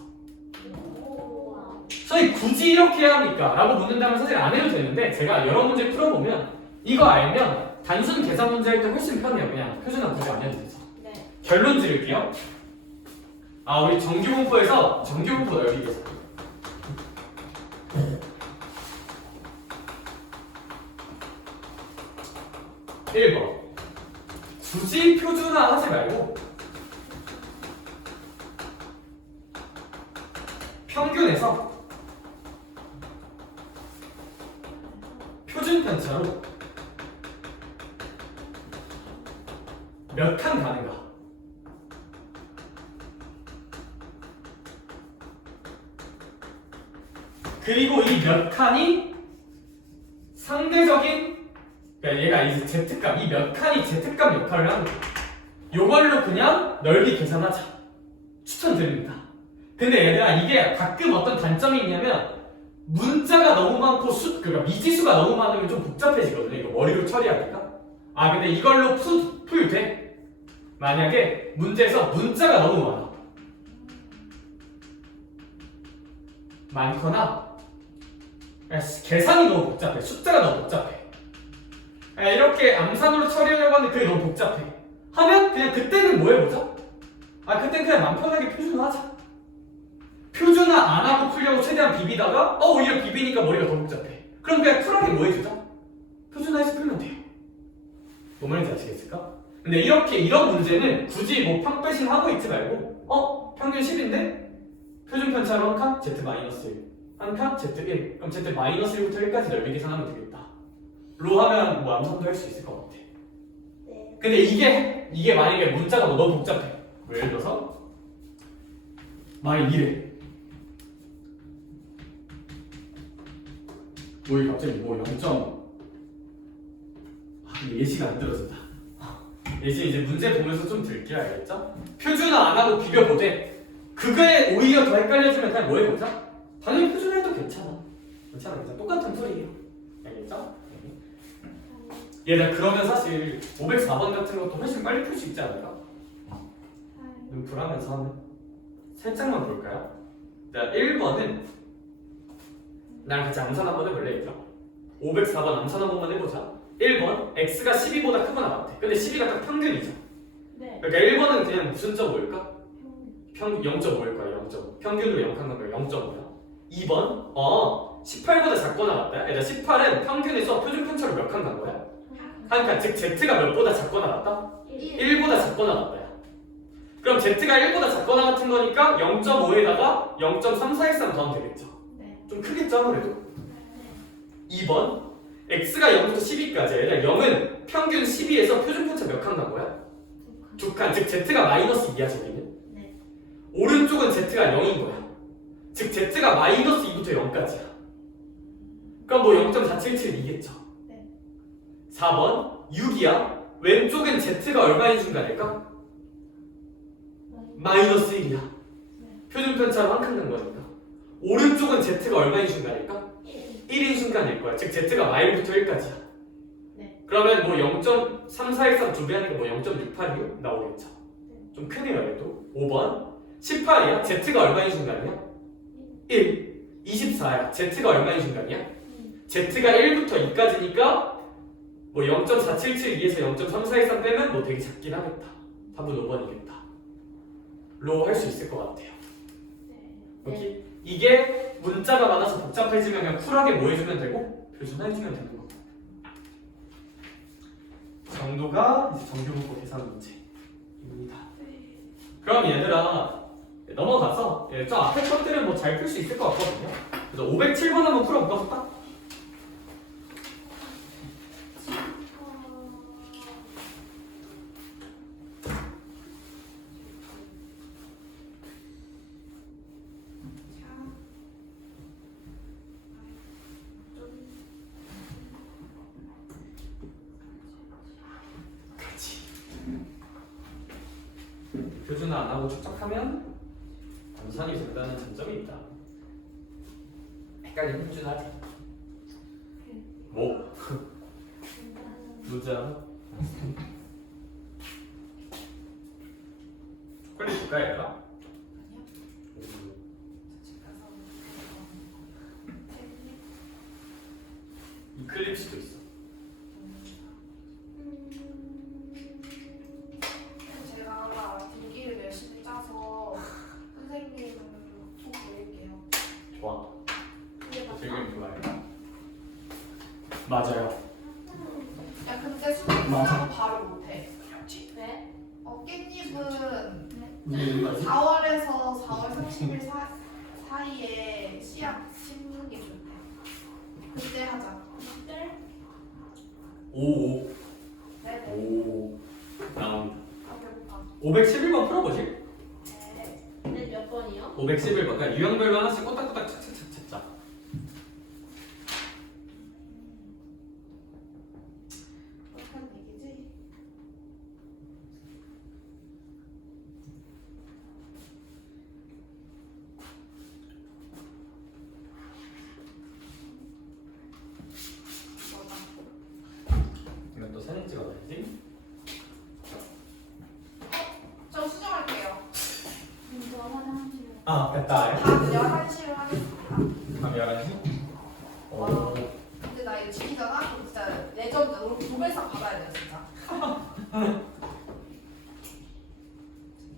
선생님 굳이 이렇게 해야 합니까? 라고 묻는다면 사실 안 해도 되는데 제가 여러 문제 풀어보면 이거 알면 단순 계산 문제 할 때 훨씬 편해요. 그냥 표준화 굳이 안 해도 돼서. 네. 결론 지를게요. 우리 정규분포에서 정규분포 여기 계산. 1번 굳이 표준화 하지 말고 평균에서 표준 편차로 몇 칸 가는가? 그리고 이 몇 칸이 상대적인, 그러니까 얘가 이 z값, 이 몇 칸이 z값 역할을 하는 거야. 요걸로 그냥 넓이 계산하자. 추천드립니다. 근데 얘들아 이게 가끔 어떤 단점이 있냐면 문자가 너무 많고 그러니까 미지수가 너무 많으면 좀 복잡해지거든요. 이거 머리로 처리하니까. 근데 이걸로 풀 돼. 만약에 문제에서 문자가 너무 많거나 계산이 너무 복잡해. 숫자가 너무 복잡해. 이렇게 암산으로 처리하려고 하는데 그게 너무 복잡해. 하면 그냥 그때는 뭐 해보자? 그때는 그냥 맘 편하게 표준화하자. 표준화 안 하고 풀려고 최대한 비비다가 오히려 비비니까 머리가 더 복잡해. 그럼 그냥 쿨하게 뭐 해주자? 표준화해서 풀면 돼요. 뭔 말인지 아시겠습니까? 근데 이런 문제는 굳이 뭐 팡빼신 하고 있지 말고 평균 10인데 표준 편차로 한 칸 z-1 한 칸 z1 그럼 z-1부터 1까지 넓이 계산하면 되겠다. 로 하면 뭐 암산도 할 수 있을 것 같아. 네. 근데 이게 만약에 문자가 너무 복잡해. 뭐 예를 들어서 만약 이래. 뭐 갑자기 뭐 0. 근데 예시가 안 들어진다. 예시 이제 문제 보면서 좀 들게요. 알겠죠? 표준화 안 하고 비벼보되 그게 오히려 더 헷갈려지면 그냥 뭐 해보자? 당연히 표준화해도 괜찮아. 똑같은 풀이에요. 알겠죠? 얘들아 그러면 사실 504번 같은 것도 훨씬 빨리 풀 수 있지 않을까? 눈 불하면서 하면 살짝만 볼까요? 자 1번은 나랑 같이 암산 한번 해볼래 얘들아? 504번 암산 한 번만 해보자. 1번 x가 12보다 크거나 같아. 근데 12가 딱 평균이죠. 네. 그러니까 1번은 그냥 무슨 점 모일까? 0.5일 거야. 0.5 평균으로 0칸 간 거야. 0.5야. 2번 18보다 작거나 같다. 얘들아 18은 평균에서 표준 편차로 몇 칸 간 거야? 한 칸. 즉 z가 몇보다 작거나 같다? 1보다 작거나 같다야. 그럼 z가 1보다 작거나 같은 거니까 0.5에다가 0.343 더하면 되겠죠. 네. 좀 크겠죠 아무래도. 2번 x가 0부터 12까지. 얘들아 0은 평균 12에서 표준 편차 몇 칸 간 거야? 2칸. 즉 z가 마이너스 2야 저기는. 네. 오른쪽은 z가 0인 거야. 즉 z가 마이너스 2부터 0까지야. 그럼 뭐 0.477이겠죠. 네. 4번 6이야. 왼쪽엔 z가 얼마인 순간일까? 마이너스 1이야. 표준편차로 한 칸 는 거니까. 오른쪽은 z가 얼마인 순간일까? 1인 순간일 거야. 즉 z가 마일부터 1까지야. 네. 그러면 뭐 0.3413 준비하니까 뭐 0.686 나오겠죠. 좀 크네요 얘도. 5번 18이야. z가 얼마인 순간이야? 1. 24야. z가 얼마인 순간이야? z가 1부터 2까지니까 뭐 0.4772에서 0.3413 빼면 뭐 되게 작긴 하겠다. 답은 5번이겠다. 로 할 수 있을 것 같아요. 여기 이게 문자가 많아서 복잡해지면 그냥 쿨하게 뭐 해주면 되고 표준화해주면 되는 거고. 정도가 이제 정규문법 계산 문제입니다. 그럼 얘들아 넘어가서 저 앞에 것들은 뭐 잘 풀 수 있을 것 같거든요. 그래서 507번 한번 풀어볼까? 그렇지. 표준화 안 하고 축적하면 암산이 된다는 장점이 있다. 헷갈리면 표준화하지. 뭐? 노자. 초콜릿 줄까 얘들아? 이클립스도 있어. 제가 딜기를 열심히 짜서 선생님을 꼭 드릴게요. 좋아. 근데 막 즐기면 좋아해. 맞아요. 야 근데 수능 맞아. 끝나고 바로 못해. 왜? 깻잎은 무슨 말이지? 4월에서 4월 30일 사이에 씨앗 심는 게 좋대. 그때 하자. 네? 55. 네네. 오. 나옵니다. 아 배고파. 511번 풀어보지? 네. 근데 몇 번이요? 511번. 그러니까 유형별로 하나씩 꼬딱꼬딱 착착착착착. 그렇다는 얘기지? 이거다. 이건 또 사진 찍어놔야지. 저 수정할게요. 저 화장실. 아, 됐다. 밤 11시로 하겠습니다. 밤 11시? 오. 근데 나 이거 지키잖아? 그럼 진짜 레전드. 우리 도배상 받아야 돼 진짜.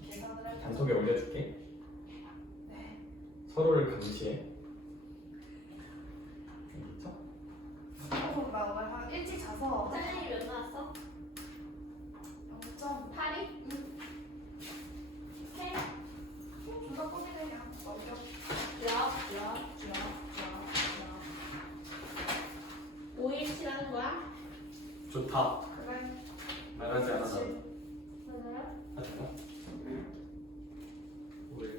계산을 할게요. 단톡에 올려줄게. 네. 서로를 감시해. 알겠죠? 나 오늘 한 일찍 자서 사장님이 몇 나왔어? 0점 8이? 존나 꾸미네 그냥 넘겨. 야. 5일치라는 거야? 좋다. 그래. 말하지 않아. 그치. 맞아요? 맞아요?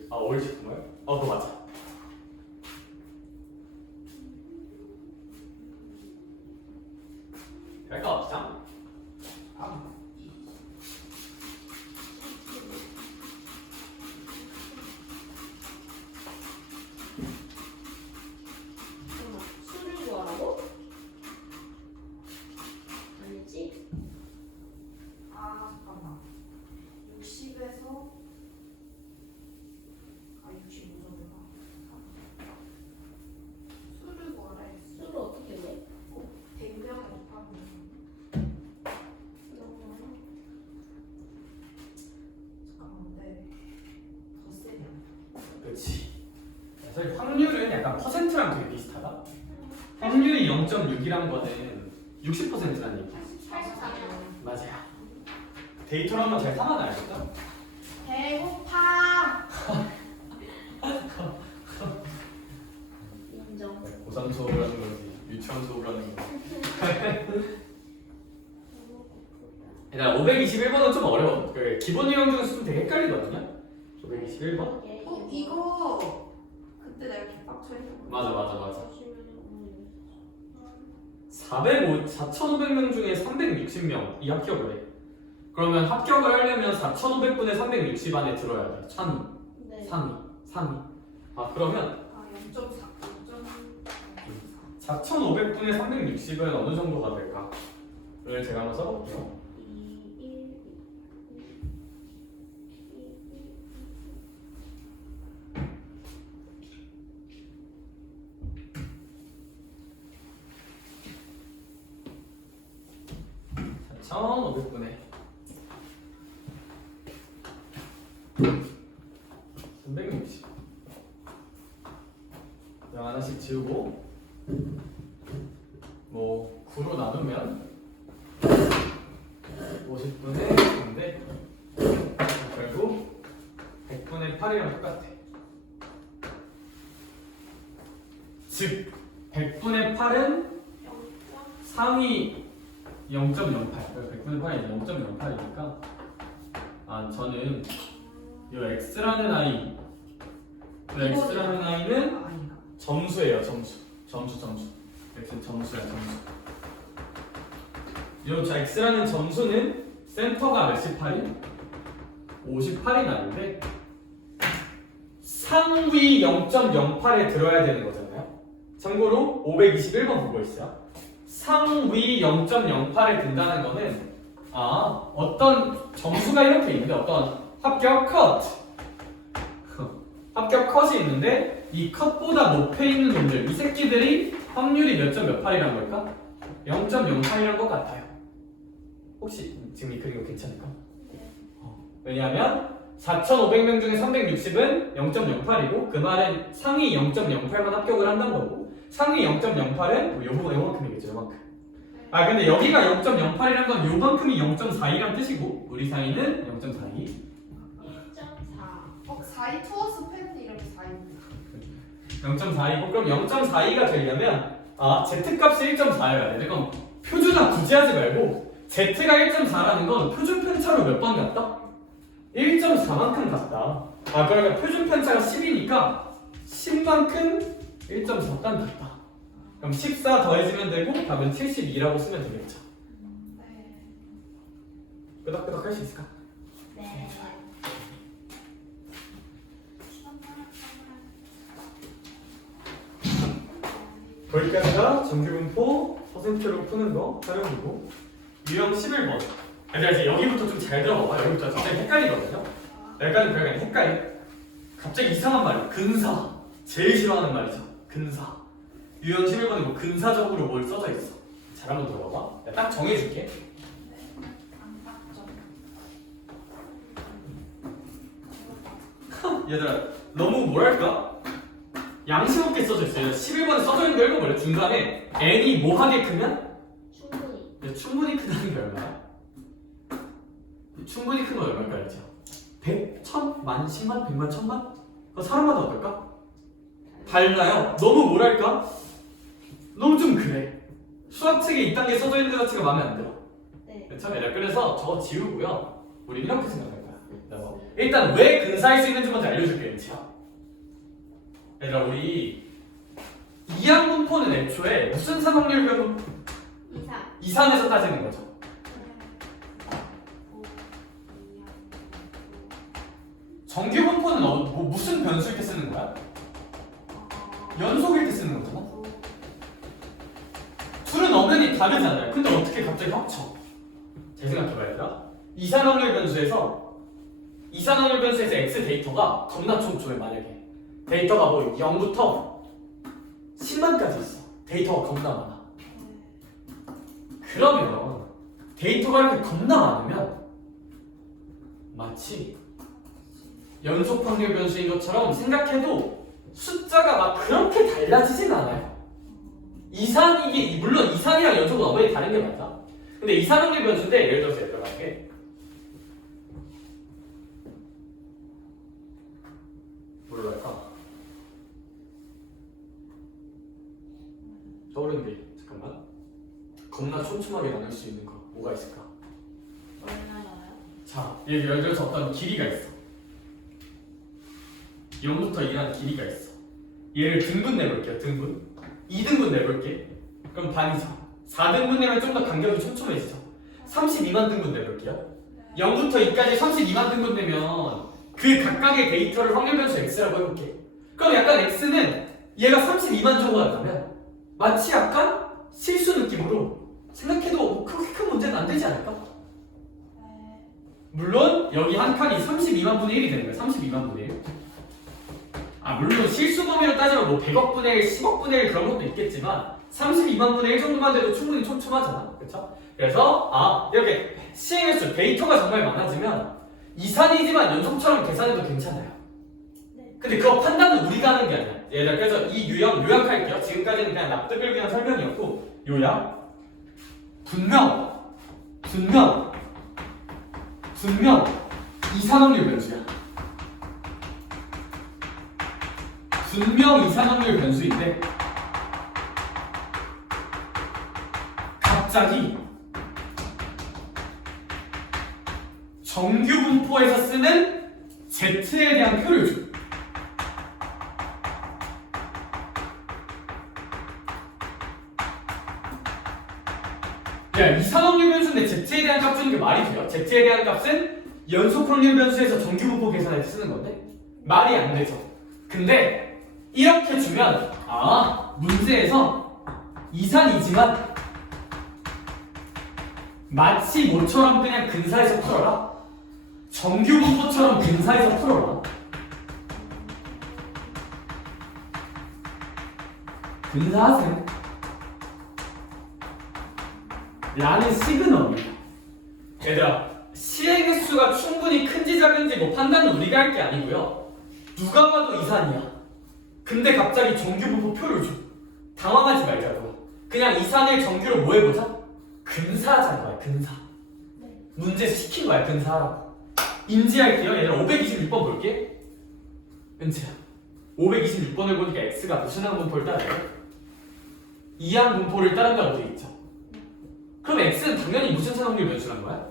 아, 5일씩 정말? 그거 맞아. 별거 없죠? 술을 구하라고? 아니지? 아 잠깐만. 60에서 65점인가? 술을 뭐라 했어? 술을 어떻게 내? 100명에 곱하면 잠깐만 근데 더 세냐? 그렇지. 사실 확률은 약간 퍼센트랑 되게 비슷하다. 확률이 0.6이란 거는 60%라는 얘기야. 84면 맞아요. 데이터를 한번 잘 삼아놔야겠다. 배고파. 인정. 고3 수업을 하는 거지. 유치원 수업을 하는 거. 일단 521번은 좀 어려워. 그 기본 유형 중에서 좀 되게 헷갈리거든요. 521번? 이거 그때 내가 개빡쳐 했던 거. 맞아. 4,500명 중에 360명이 합격을 해. 그러면 합격을 하려면 4,500분의 360 안에 들어야 돼. 상위, 네. 상위. 아 그러면 아 0.4. 4,500분의 360은 어느 정도가 될까? 를 제가 한번 써볼게요. 2, 1, 4,500분의 360. 영 하나씩 지우고 뭐 9로 나누면 50분의 9인데 결국 100분의 8이랑 똑같아. 즉 100분의 8은 상위 0.08. 100분의 8이 0.08이니까 아 저는 이 x라는 아이 x라는 아이는 아닌가? 점수예요. 점수. x는 점수야. 요 x라는 점수는 센터가 몇십 8이? 58이 나는데 상위 0.08에 들어야 되는 거잖아요. 참고로 521번 보고 있어요. 상위 0.08에 든다는 거는 어떤 점수가 이렇게 있는데 어떤 합격 컷 합격 컷이 있는데 이 컷보다 높에 있는 놈들 이 새끼들이 확률이 몇 점 몇 팔이란 걸까? 0.08이란 것 같아요. 혹시 지금 이 그림 괜찮을까? 왜냐하면 4,500명 중에 360은 0.08이고 그 말은 상위 0.08만 합격을 한다는 거고 상위 0.08은 요만큼이겠죠. 요만큼. 근데 여기가 0.08이란 건 요만큼이 0.42란 뜻이고 우리 사이는 0.42. 1.4. 4이 투어스 팬 이렇게 4입니다. 0.42고 그럼 0.42가 되려면 z값이 1.4여야 돼. 그럼 표준화 굳이 하지 말고 z가 1.4라는 건 표준 편차로 몇 번 갔다? 1.4만큼 갔다. 그러니까 표준 편차가 10이니까 10만큼 1.4단 갔다. 그럼 14 더해지면 되고 답은 72라고 쓰면 되겠죠. 네. 끄덕끄덕 할 수 있을까? 네. 거기까지가 정규분포 퍼센트로 푸는 거 활용이고 유형 11번. 얘들아 이제 여기부터 좀 잘 들어봐봐. 여기부터 갑자기 헷갈리거든요. 여기까지 별거 헷갈려. 갑자기 이상한 말이야. 근사. 제일 싫어하는 말이죠. 근사. 유형 11번에 뭐 근사적으로 뭘 써져 있어. 잘 한번 들어봐봐. 내가 딱 정해줄게. 얘들아 너무 뭐랄까? 양심 없게 써져 있어요. 11번에 써져 있는 거 읽어볼래? 중간에 n이 뭐하게 크면? 충분히. 충분히 크다는 게 얼마야? 충분히 큰 건 얼마일까 알죠? 100, 1000, 만, 10만, 100만, 1000만? 그거 사람마다 어떨까? 달라요. 너무 뭐랄까? 너무 좀 그래. 수학책에 이딴 게 써져 있는 것 자체가 마음에 안 들어. 네. 그렇죠? 그래서 저거 지우고요. 우리 이렇게 생각할 거야. 일단 왜 근사할 수 있는지 먼저 알려줄게. 은지야. 얘들아 우리 이항분포는 애초에 무슨 사각률별로 이산에서 따지는 거죠. 정규분포는 무슨 변수일 때 쓰는 거야? 연속일 때 쓰는 거잖아. 둘은 엄연히 다르잖아요. 근데 어떻게 갑자기 합쳐? 잘 생각해봐야 되나? 이산확률 변수에서 x 데이터가 겁나 촘촘해. 만약에 데이터가 뭐 0부터 10만까지 있어. 데이터가 겁나 많아. 그러면 데이터가 이렇게 겁나 많으면 마치 연속 확률 변수인 것처럼 생각해도 숫자가 막 그렇게 달라지진 않아요. 물론 이산이랑 연속은 어머니 다른 게 맞아. 근데 이산 확률 변수인데 예를 들어서 얘들한테 뭘로 할까? 떠오르는 게 잠깐만. 겁나 촘촘하게 나눌 수 있는 거 뭐가 있을까? 얼마나요? 자, 예를 들어서 어떤 길이가 있어. 0부터 2라는 길이가 있어. 얘를 등분 내볼게요. 등분. 2등분 내볼게. 그럼 반이죠. 4등분되면 좀 더 간격이 촘촘해지죠. 32만 등분 내볼게요. 0부터 2까지 32만 등분 되면 그 각각의 데이터를 확률 변수 x라고 해볼게. 그럼 약간 x는 얘가 32만 정도 한다면 마치 약간 실수 느낌으로 생각해도 뭐 그렇게 큰 문제는 안 되지 않을까? 물론 여기 한 칸이 32만 분의 1이 되는 거야. 32만 분의 1. 물론 실수 범위로 따지면 뭐 100억 분의 1, 10억 분의 1 그런 것도 있겠지만 32만 분의 1 정도만 돼도 충분히 촘촘하잖아. 그쵸? 그래서 이렇게 시행횟수 데이터가 정말 많아지면 이산이지만 연속처럼 계산해도 괜찮아요. 근데 그거 판단은 우리가 하는 게 아니야. 얘들아, 그래서 이 유형 요약할게요. 지금까지는 그냥 납득을 위한 설명이었고 요약. 분명 이산확률 변수야. 분명 이산확률 변수인데 갑자기 정규 분포에서 쓰는 Z에 대한 표를 줘. 야, 이산확률 변수인데 Z에 대한 값 주는 게 말이 돼요? Z에 대한 값은 연속 확률 변수에서 정규 분포 계산할 때 쓰는 건데 말이 안 되죠. 근데 이렇게 주면 문제에서 이산이지만 마치 뭐처럼 그냥 근사해서 풀어라. 정규 분포처럼 근사해서 풀어라. 근사하세요. 라는 시그널이야. 얘들아, 시행횟수가 충분히 큰지 작은지 뭐 판단은 우리가 할 게 아니고요. 누가 봐도 이산이야. 근데 갑자기 정규 분포 표를 줘. 당황하지 말자고. 그냥 이산을 정규로 뭐 해보자? 근사하자는 거야, 근사. 문제 시킨 거야, 근사하라고. 인지할게요. 얘들아, 526번 볼게. 은채야, 526번을 보니까 x가 무슨 항 분포를 따라요? 이항 분포를 따른다고 돼 있죠. 그럼 x는 당연히 무슨 산확률 변수란 거야?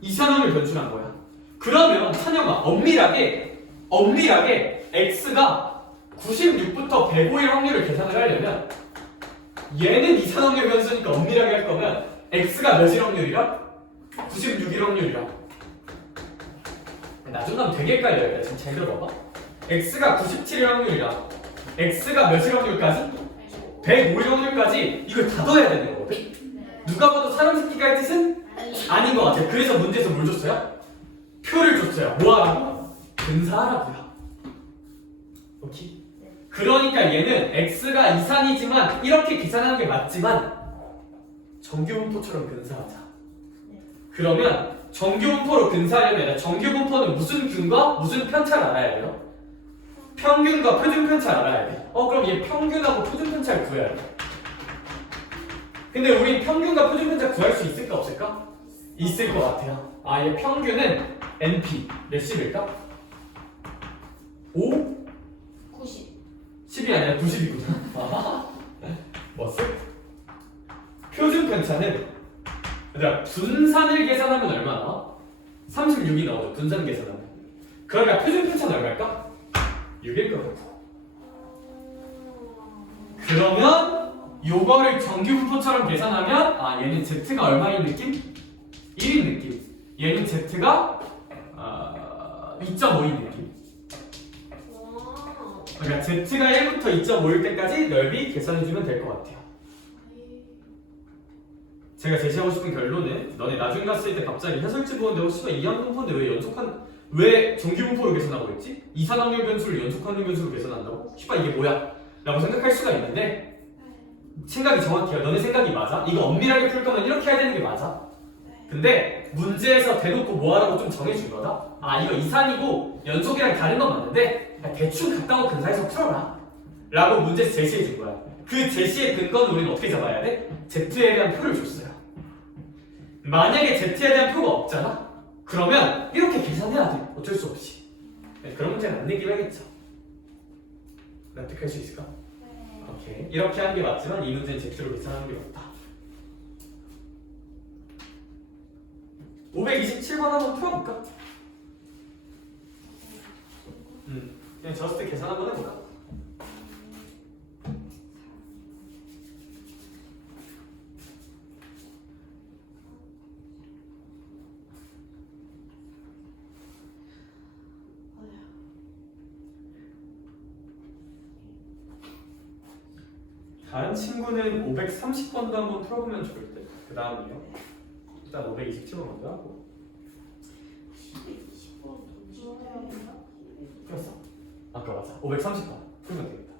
이산확률 변수란 거야. 그러면 찬영아, 엄밀하게 x가 96부터 105일 확률을 계산을 하려면 얘는 이산확률 변수니까 엄밀하게 할 거면 x가 몇일 확률이라? 96일 확률이라. 나중 가면 되게 헷갈려요. 지금 잘 들어봐봐. x가 97일 확률이라 x가 몇일 확률까지? 105일 확률까지 이걸 다 더해야 되는 거거든? 누가 봐도 사람 새끼가 할 짓은 아닌 것 같아요. 그래서 문제에서 뭘 줬어요? 표를 줬어요. 뭐하라고? 근사하라고요. 오케이? 그러니까 얘는 x가 이산이지만 이렇게 계산하는 게 맞지만 정규 분포처럼 근사하자. 그러면 정규 분포로 근사하려면 정규 분포는 무슨 균과 무슨 편차를 알아야 돼요? 평균과 표준 편차를 알아야 돼. 그럼 얘 평균하고 표준 편차를 구해야 돼. 근데 우리 평균과 표준 편차 구할 수 있을까 없을까? 있을 것 같아요. 얘 평균은 NP 몇십일까? 5? 90. 10이 아니라 90이구나. 뭐지? 표준 편차는 얘들아, 분산을 계산하면 얼마 나와? 36이 나오죠. 분산 계산하면. 그러니까 표준 편차는 얼마일까? 6일 것 같아. 그러면 요거를 정규 분포처럼 계산하면 얘는 Z가 얼마인 느낌? 1인 느낌. 얘는 Z가 2.5인 느낌. 그러니까 Z가 1부터 2.5일 때까지 넓이 계산해주면 될 것 같아요. 제가 제시하고 싶은 결론은 너네 나중에 갔을 때 갑자기 해설지 보는데 혹시 이항 분포인데 왜 정규 분포로 계산하고 있지? 이산확률 변수를 연속확률 변수로 계산한다고? 이게 뭐야? 라고 생각할 수가 있는데 생각이 정확해요. 너네 생각이 맞아? 이거 엄밀하게 풀 거면 이렇게 해야 되는 게 맞아. 근데 문제에서 대놓고 뭐하라고 좀 정해준 거다? 이거 이산이고 연속이랑 다른 건 맞는데 대충 가까워 근사해서 풀어라 라고 문제에서 제시해 준 거야. 그 제시의 근거는 우리는 어떻게 잡아야 돼? Z에 대한 표를 줬어요. 만약에 Z에 대한 표가 없잖아? 그러면 이렇게 계산해야 돼. 어쩔 수 없이. 그런 문제는 안 내기로 하겠죠. 납득할 수 있을까? 오케이. 이렇게 하는 게 맞지만 이 문제는 Z로 계산하는 게 맞다. 527번 한번 풀어볼까? 그냥 저스트 계산 한번 해볼까? 다른 친구는 530번도 한번 풀어보면 좋을 듯. 그 다음이요. 일단 527번 먼저 하고. 20번 풀었어? 아까 맞아. 530번 풀면 되겠다.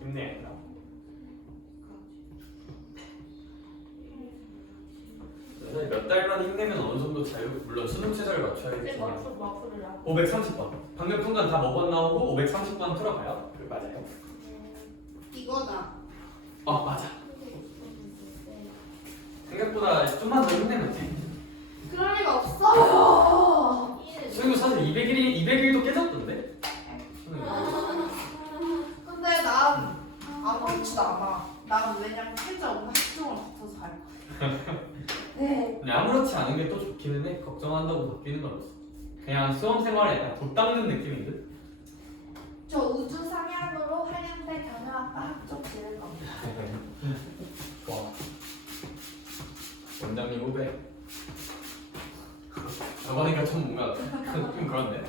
힘내. 몇 달만 힘내면 어느 정도 자유, 물론 수능 최저를 맞춰야겠지만 마프를 안 530번 방금 푼 건 다 뭐번 나오고 530번 풀어봐요. 그 맞아요. 이거다. 맞아. 생각보다 좀만 더 힘내면 돼. 그럴 리가 없어요. 수능 사실 200일도 깨졌던데? 근데 난 아무렇지도 않아. 난 왜냐면 필자 오늘 학종을 붙어서 할 거야. 네. 근데 아무렇지 않은 게 또 좋기는 해. 걱정한다고 바뀌는 건 없어. 그냥 수험 생활에 약간 돛 닦는 느낌인 듯? 저 우주 상향으로 한양대 경영학과 학종 지을 겁니다. 와. 원장님 후배. 저거니까 좀 뭔가 좀 그런데.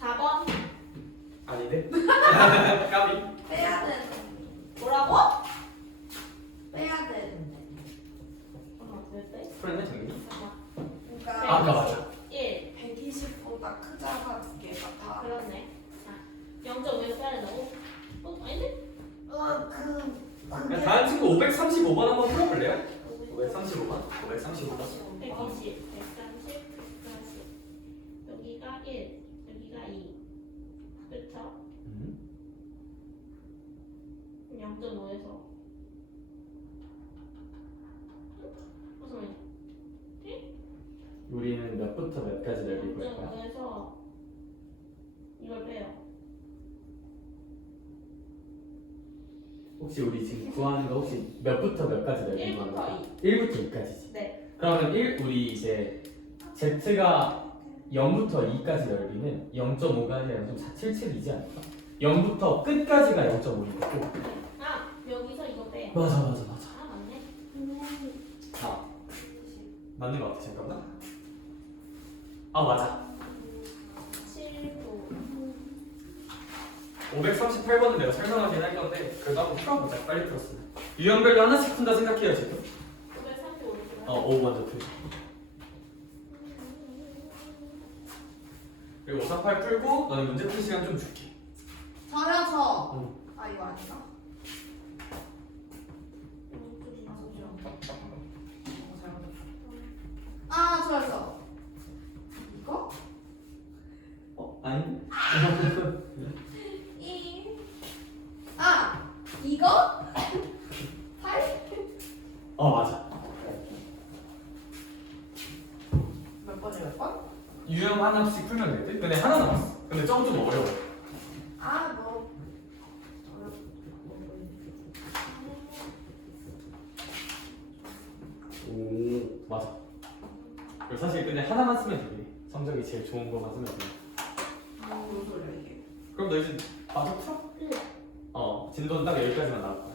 4번 아닌데? 까비. 빼야 되는데. 뭐라고? 빼야 되는데. 왜 빼? 풀었네 정민이? 그러니까 아까 맞아. 1 120보다 크잖아 두 개가 다. 그렇네. 자 0.5에서 빼야 된다고? 아닌데? 그게 다른 친구 535번 한번 풀어볼래요? 535번? 535번. 120, 130, 140 여기가 1, 여기가 2 그쵸? 0.5에서 무슨 말이야? 우리는 몇부터 몇까지 넓일 거야? 0.5에서 이걸 빼요. 혹시 우리 지금 구하는 거 혹시 몇부터 몇까지 넓일 1부터 거야? 1부터 2까지지. 네. 그러면 우리 이제 Z가 0부터 2까지 넓이는 0.5가 아니라 0.477이지 않을까? 0부터 끝까지가 0.5인 거고. 아 여기서 이거 빼요. 맞아. 아 맞네. 아 맞는 거 같아. 잠깐만. 맞아. 7, 9 538번은 내가 설명하긴 할 건데 그래도 한번 풀어보자. 빨리 풀었으면. 유형별로 하나씩 푼다 생각해요 지금. 535 5 먼저 풀자. 그리고 548 풀고 너는 문제 풀 시간 좀 줄게. 저요 저. 응. 아 이거 아닌가? 저요. 이거? 아니? 이거? 8? 맞아. 몇 번이 몇 번? 유형 하나씩 풀면 될 듯? 근데 하나 남았어. 근데 저거 좀 어려워. 뭐. 오 맞아. 그리고 사실 근데 하나만 쓰면 되긴 해. 성적이 제일 좋은 거만 쓰면 돼. 무슨 소리야 이게? 그럼 너 이제 마저 풀어? 진도는 딱 여기까지만 나올 거야.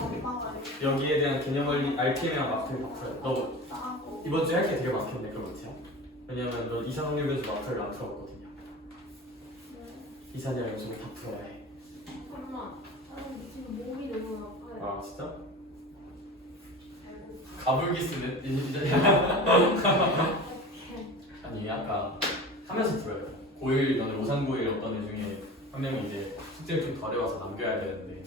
엄마가 여기에 대한 개념 원리 RPM이랑 마크를 다 풀어야 돼. 너 하고. 이번 주에 할 게 되게 많겠네. 그럼 어때요? 왜냐면 너 이산화탄소 변수 마크를 안 풀었거든요. 이산이랑 연속을 다 풀어야 해. 엄마 지금 몸이 너무 아파요. 진짜? 가불기 쓰는 이제 아니 아까 하면서 풀어요. 고1 너네 오산고일 어떤 애 중에 한 명이 이제 숙제를 좀 덜 해와서 남겨야 되는데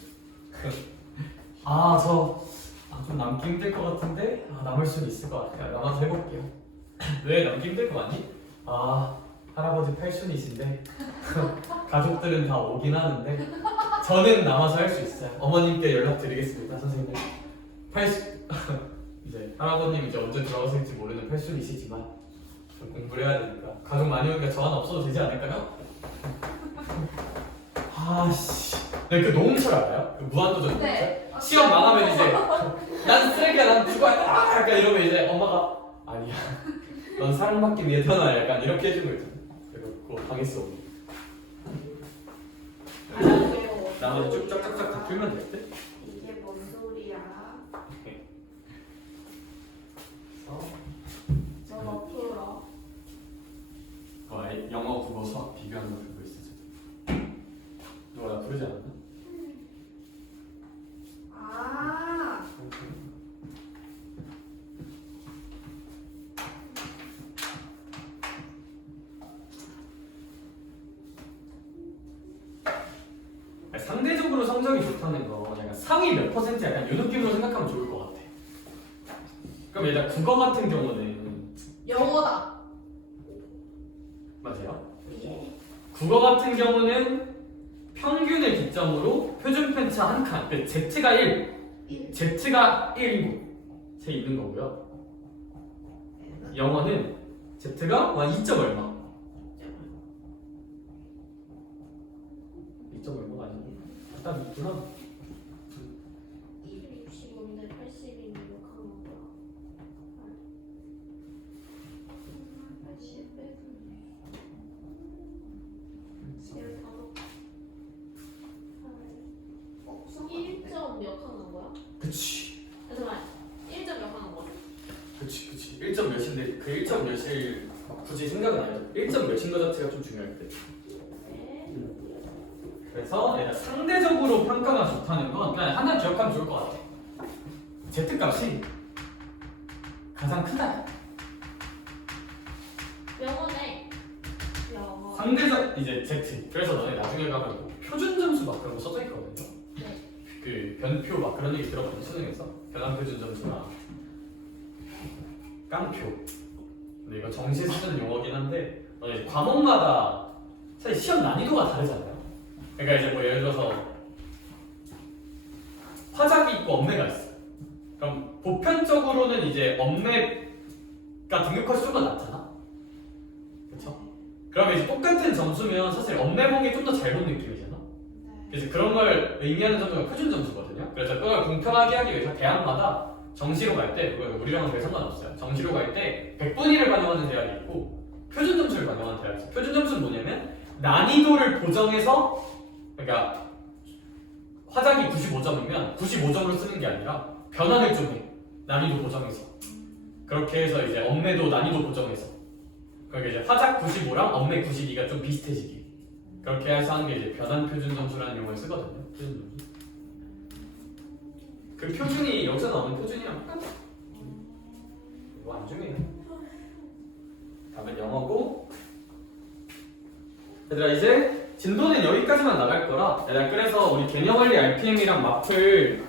좀 남기 힘들 것 같은데 남을 수는 있을 것 같아요. 남아서 해볼게요. 왜 남기 힘들 것 같니? 할아버지 팔순이신데 가족들은 다 오긴 하는데 저는 남아서 할 수 있어요. 어머님께 연락드리겠습니다, 선생님. 이제 할아버님 이제 언제 돌아오실지 모르는 팔순이시지만 공부를 해야 되니까 가족 많이 오니까 저 하나 없어도 되지 않을까요? 네, 그 노홍철 알아요? 그 무한도전 네. 노홍철? 시험 망하면 이제 난 쓰레기야 난 죽어야 돼 약간 이러면 이제 엄마가 아니야 넌 사랑받기 위해 태어나 약간 이렇게 해준 거 있잖아. 그거 당했어. 알아요. 나머지 쭉 쫙쫙쫙 다 풀면 될 듯? 이게 뭔 소리야? 저거 풀어. 영어, 국어, 수학 비교하는 거 그거 있어. 누가 나 부르지 않았나? 아, 상대적으로 성적이 좋다는 거 약간 상위 몇 퍼센트 약간 이 느낌으로 생각하면 좋을 것 같아. 그럼 일단 국어 같은 경우는 영어다. 맞아요? 예. 국어 같은 경우는 평균을 기점으로 표준 편차 한 칸, 그 Z가 1, Z가 1인 곳에 있는 거고요. 영어는 Z가 2점 얼마? 2점 얼마가 아니고 일단 있구나. 265인데 80이면 욕하는 거야. 80 빼고 1점 몇 하는 거야? 그치. 잠깐만 1점 몇 하는 거야? 그치. 1점 몇인데 그 1점 몇일 굳이 생각은 안 해요. 1점 몇인 거 자체가 좀 중요할 때. 네. 그래서 내가 상대적으로 평가가 좋다는 건 그냥 하나 기억하면 좋을 것 같아. Z값이 가장 크다. 영어네. 영어. 상대적 이제 Z. 그래서 너네 나중에 가면 뭐 표준 점수 막 그런 거 써져 있거든요. 네. 그 변표 막 그런 얘기 들어봤는데 수능에서 변환 표준 점수나 깡표. 근데 이거 정시에서 쓰는 용어긴 한데 너네 과목마다 사실 시험 난이도가 다르잖아요. 그러니까 이제 뭐 예를 들어서 화작이 있고 엄매가 있어. 그럼 보편적으로는 이제 엄매가 등급컷이 좀 더 낮잖아. 그렇죠? 그러면 이제 똑같은 점수면 사실 엄매 보기 좀 더 잘 본 느낌이잖아. 그래서 그런 걸 의미하는 점수가 표준 점수거든요. 그래서 그걸 공평하게 하기 위해서 대학마다 정시로 갈 때, 그거 우리랑은 별 상관없어요. 정시로 갈 때 100분위를 반영하는 대학이 있고 표준 점수를 반영하는 대학이 있어요. 표준 점수는 뭐냐면 난이도를 보정해서, 그러니까 화작이 95점이면 95점으로 쓰는 게 아니라 변환을 좀 해. 난이도 보정해서. 그렇게 해서 이제 엄매도 난이도 보정해서. 그러니까 이제 화작 95랑 엄매 92가 좀 비슷해지기. 그렇게 해서 하는 게 이제 변환 표준 점수라는 용어를 쓰거든요. 표준 점수. 그 표준이 여기서 나오는 표준이랑 똑같아. 이거 안 중요해. 다음은 영어고. 얘들아 이제 진도는 여기까지만 나갈 거라. 얘들아 그래서 우리 개념 원리 RPM이랑 마플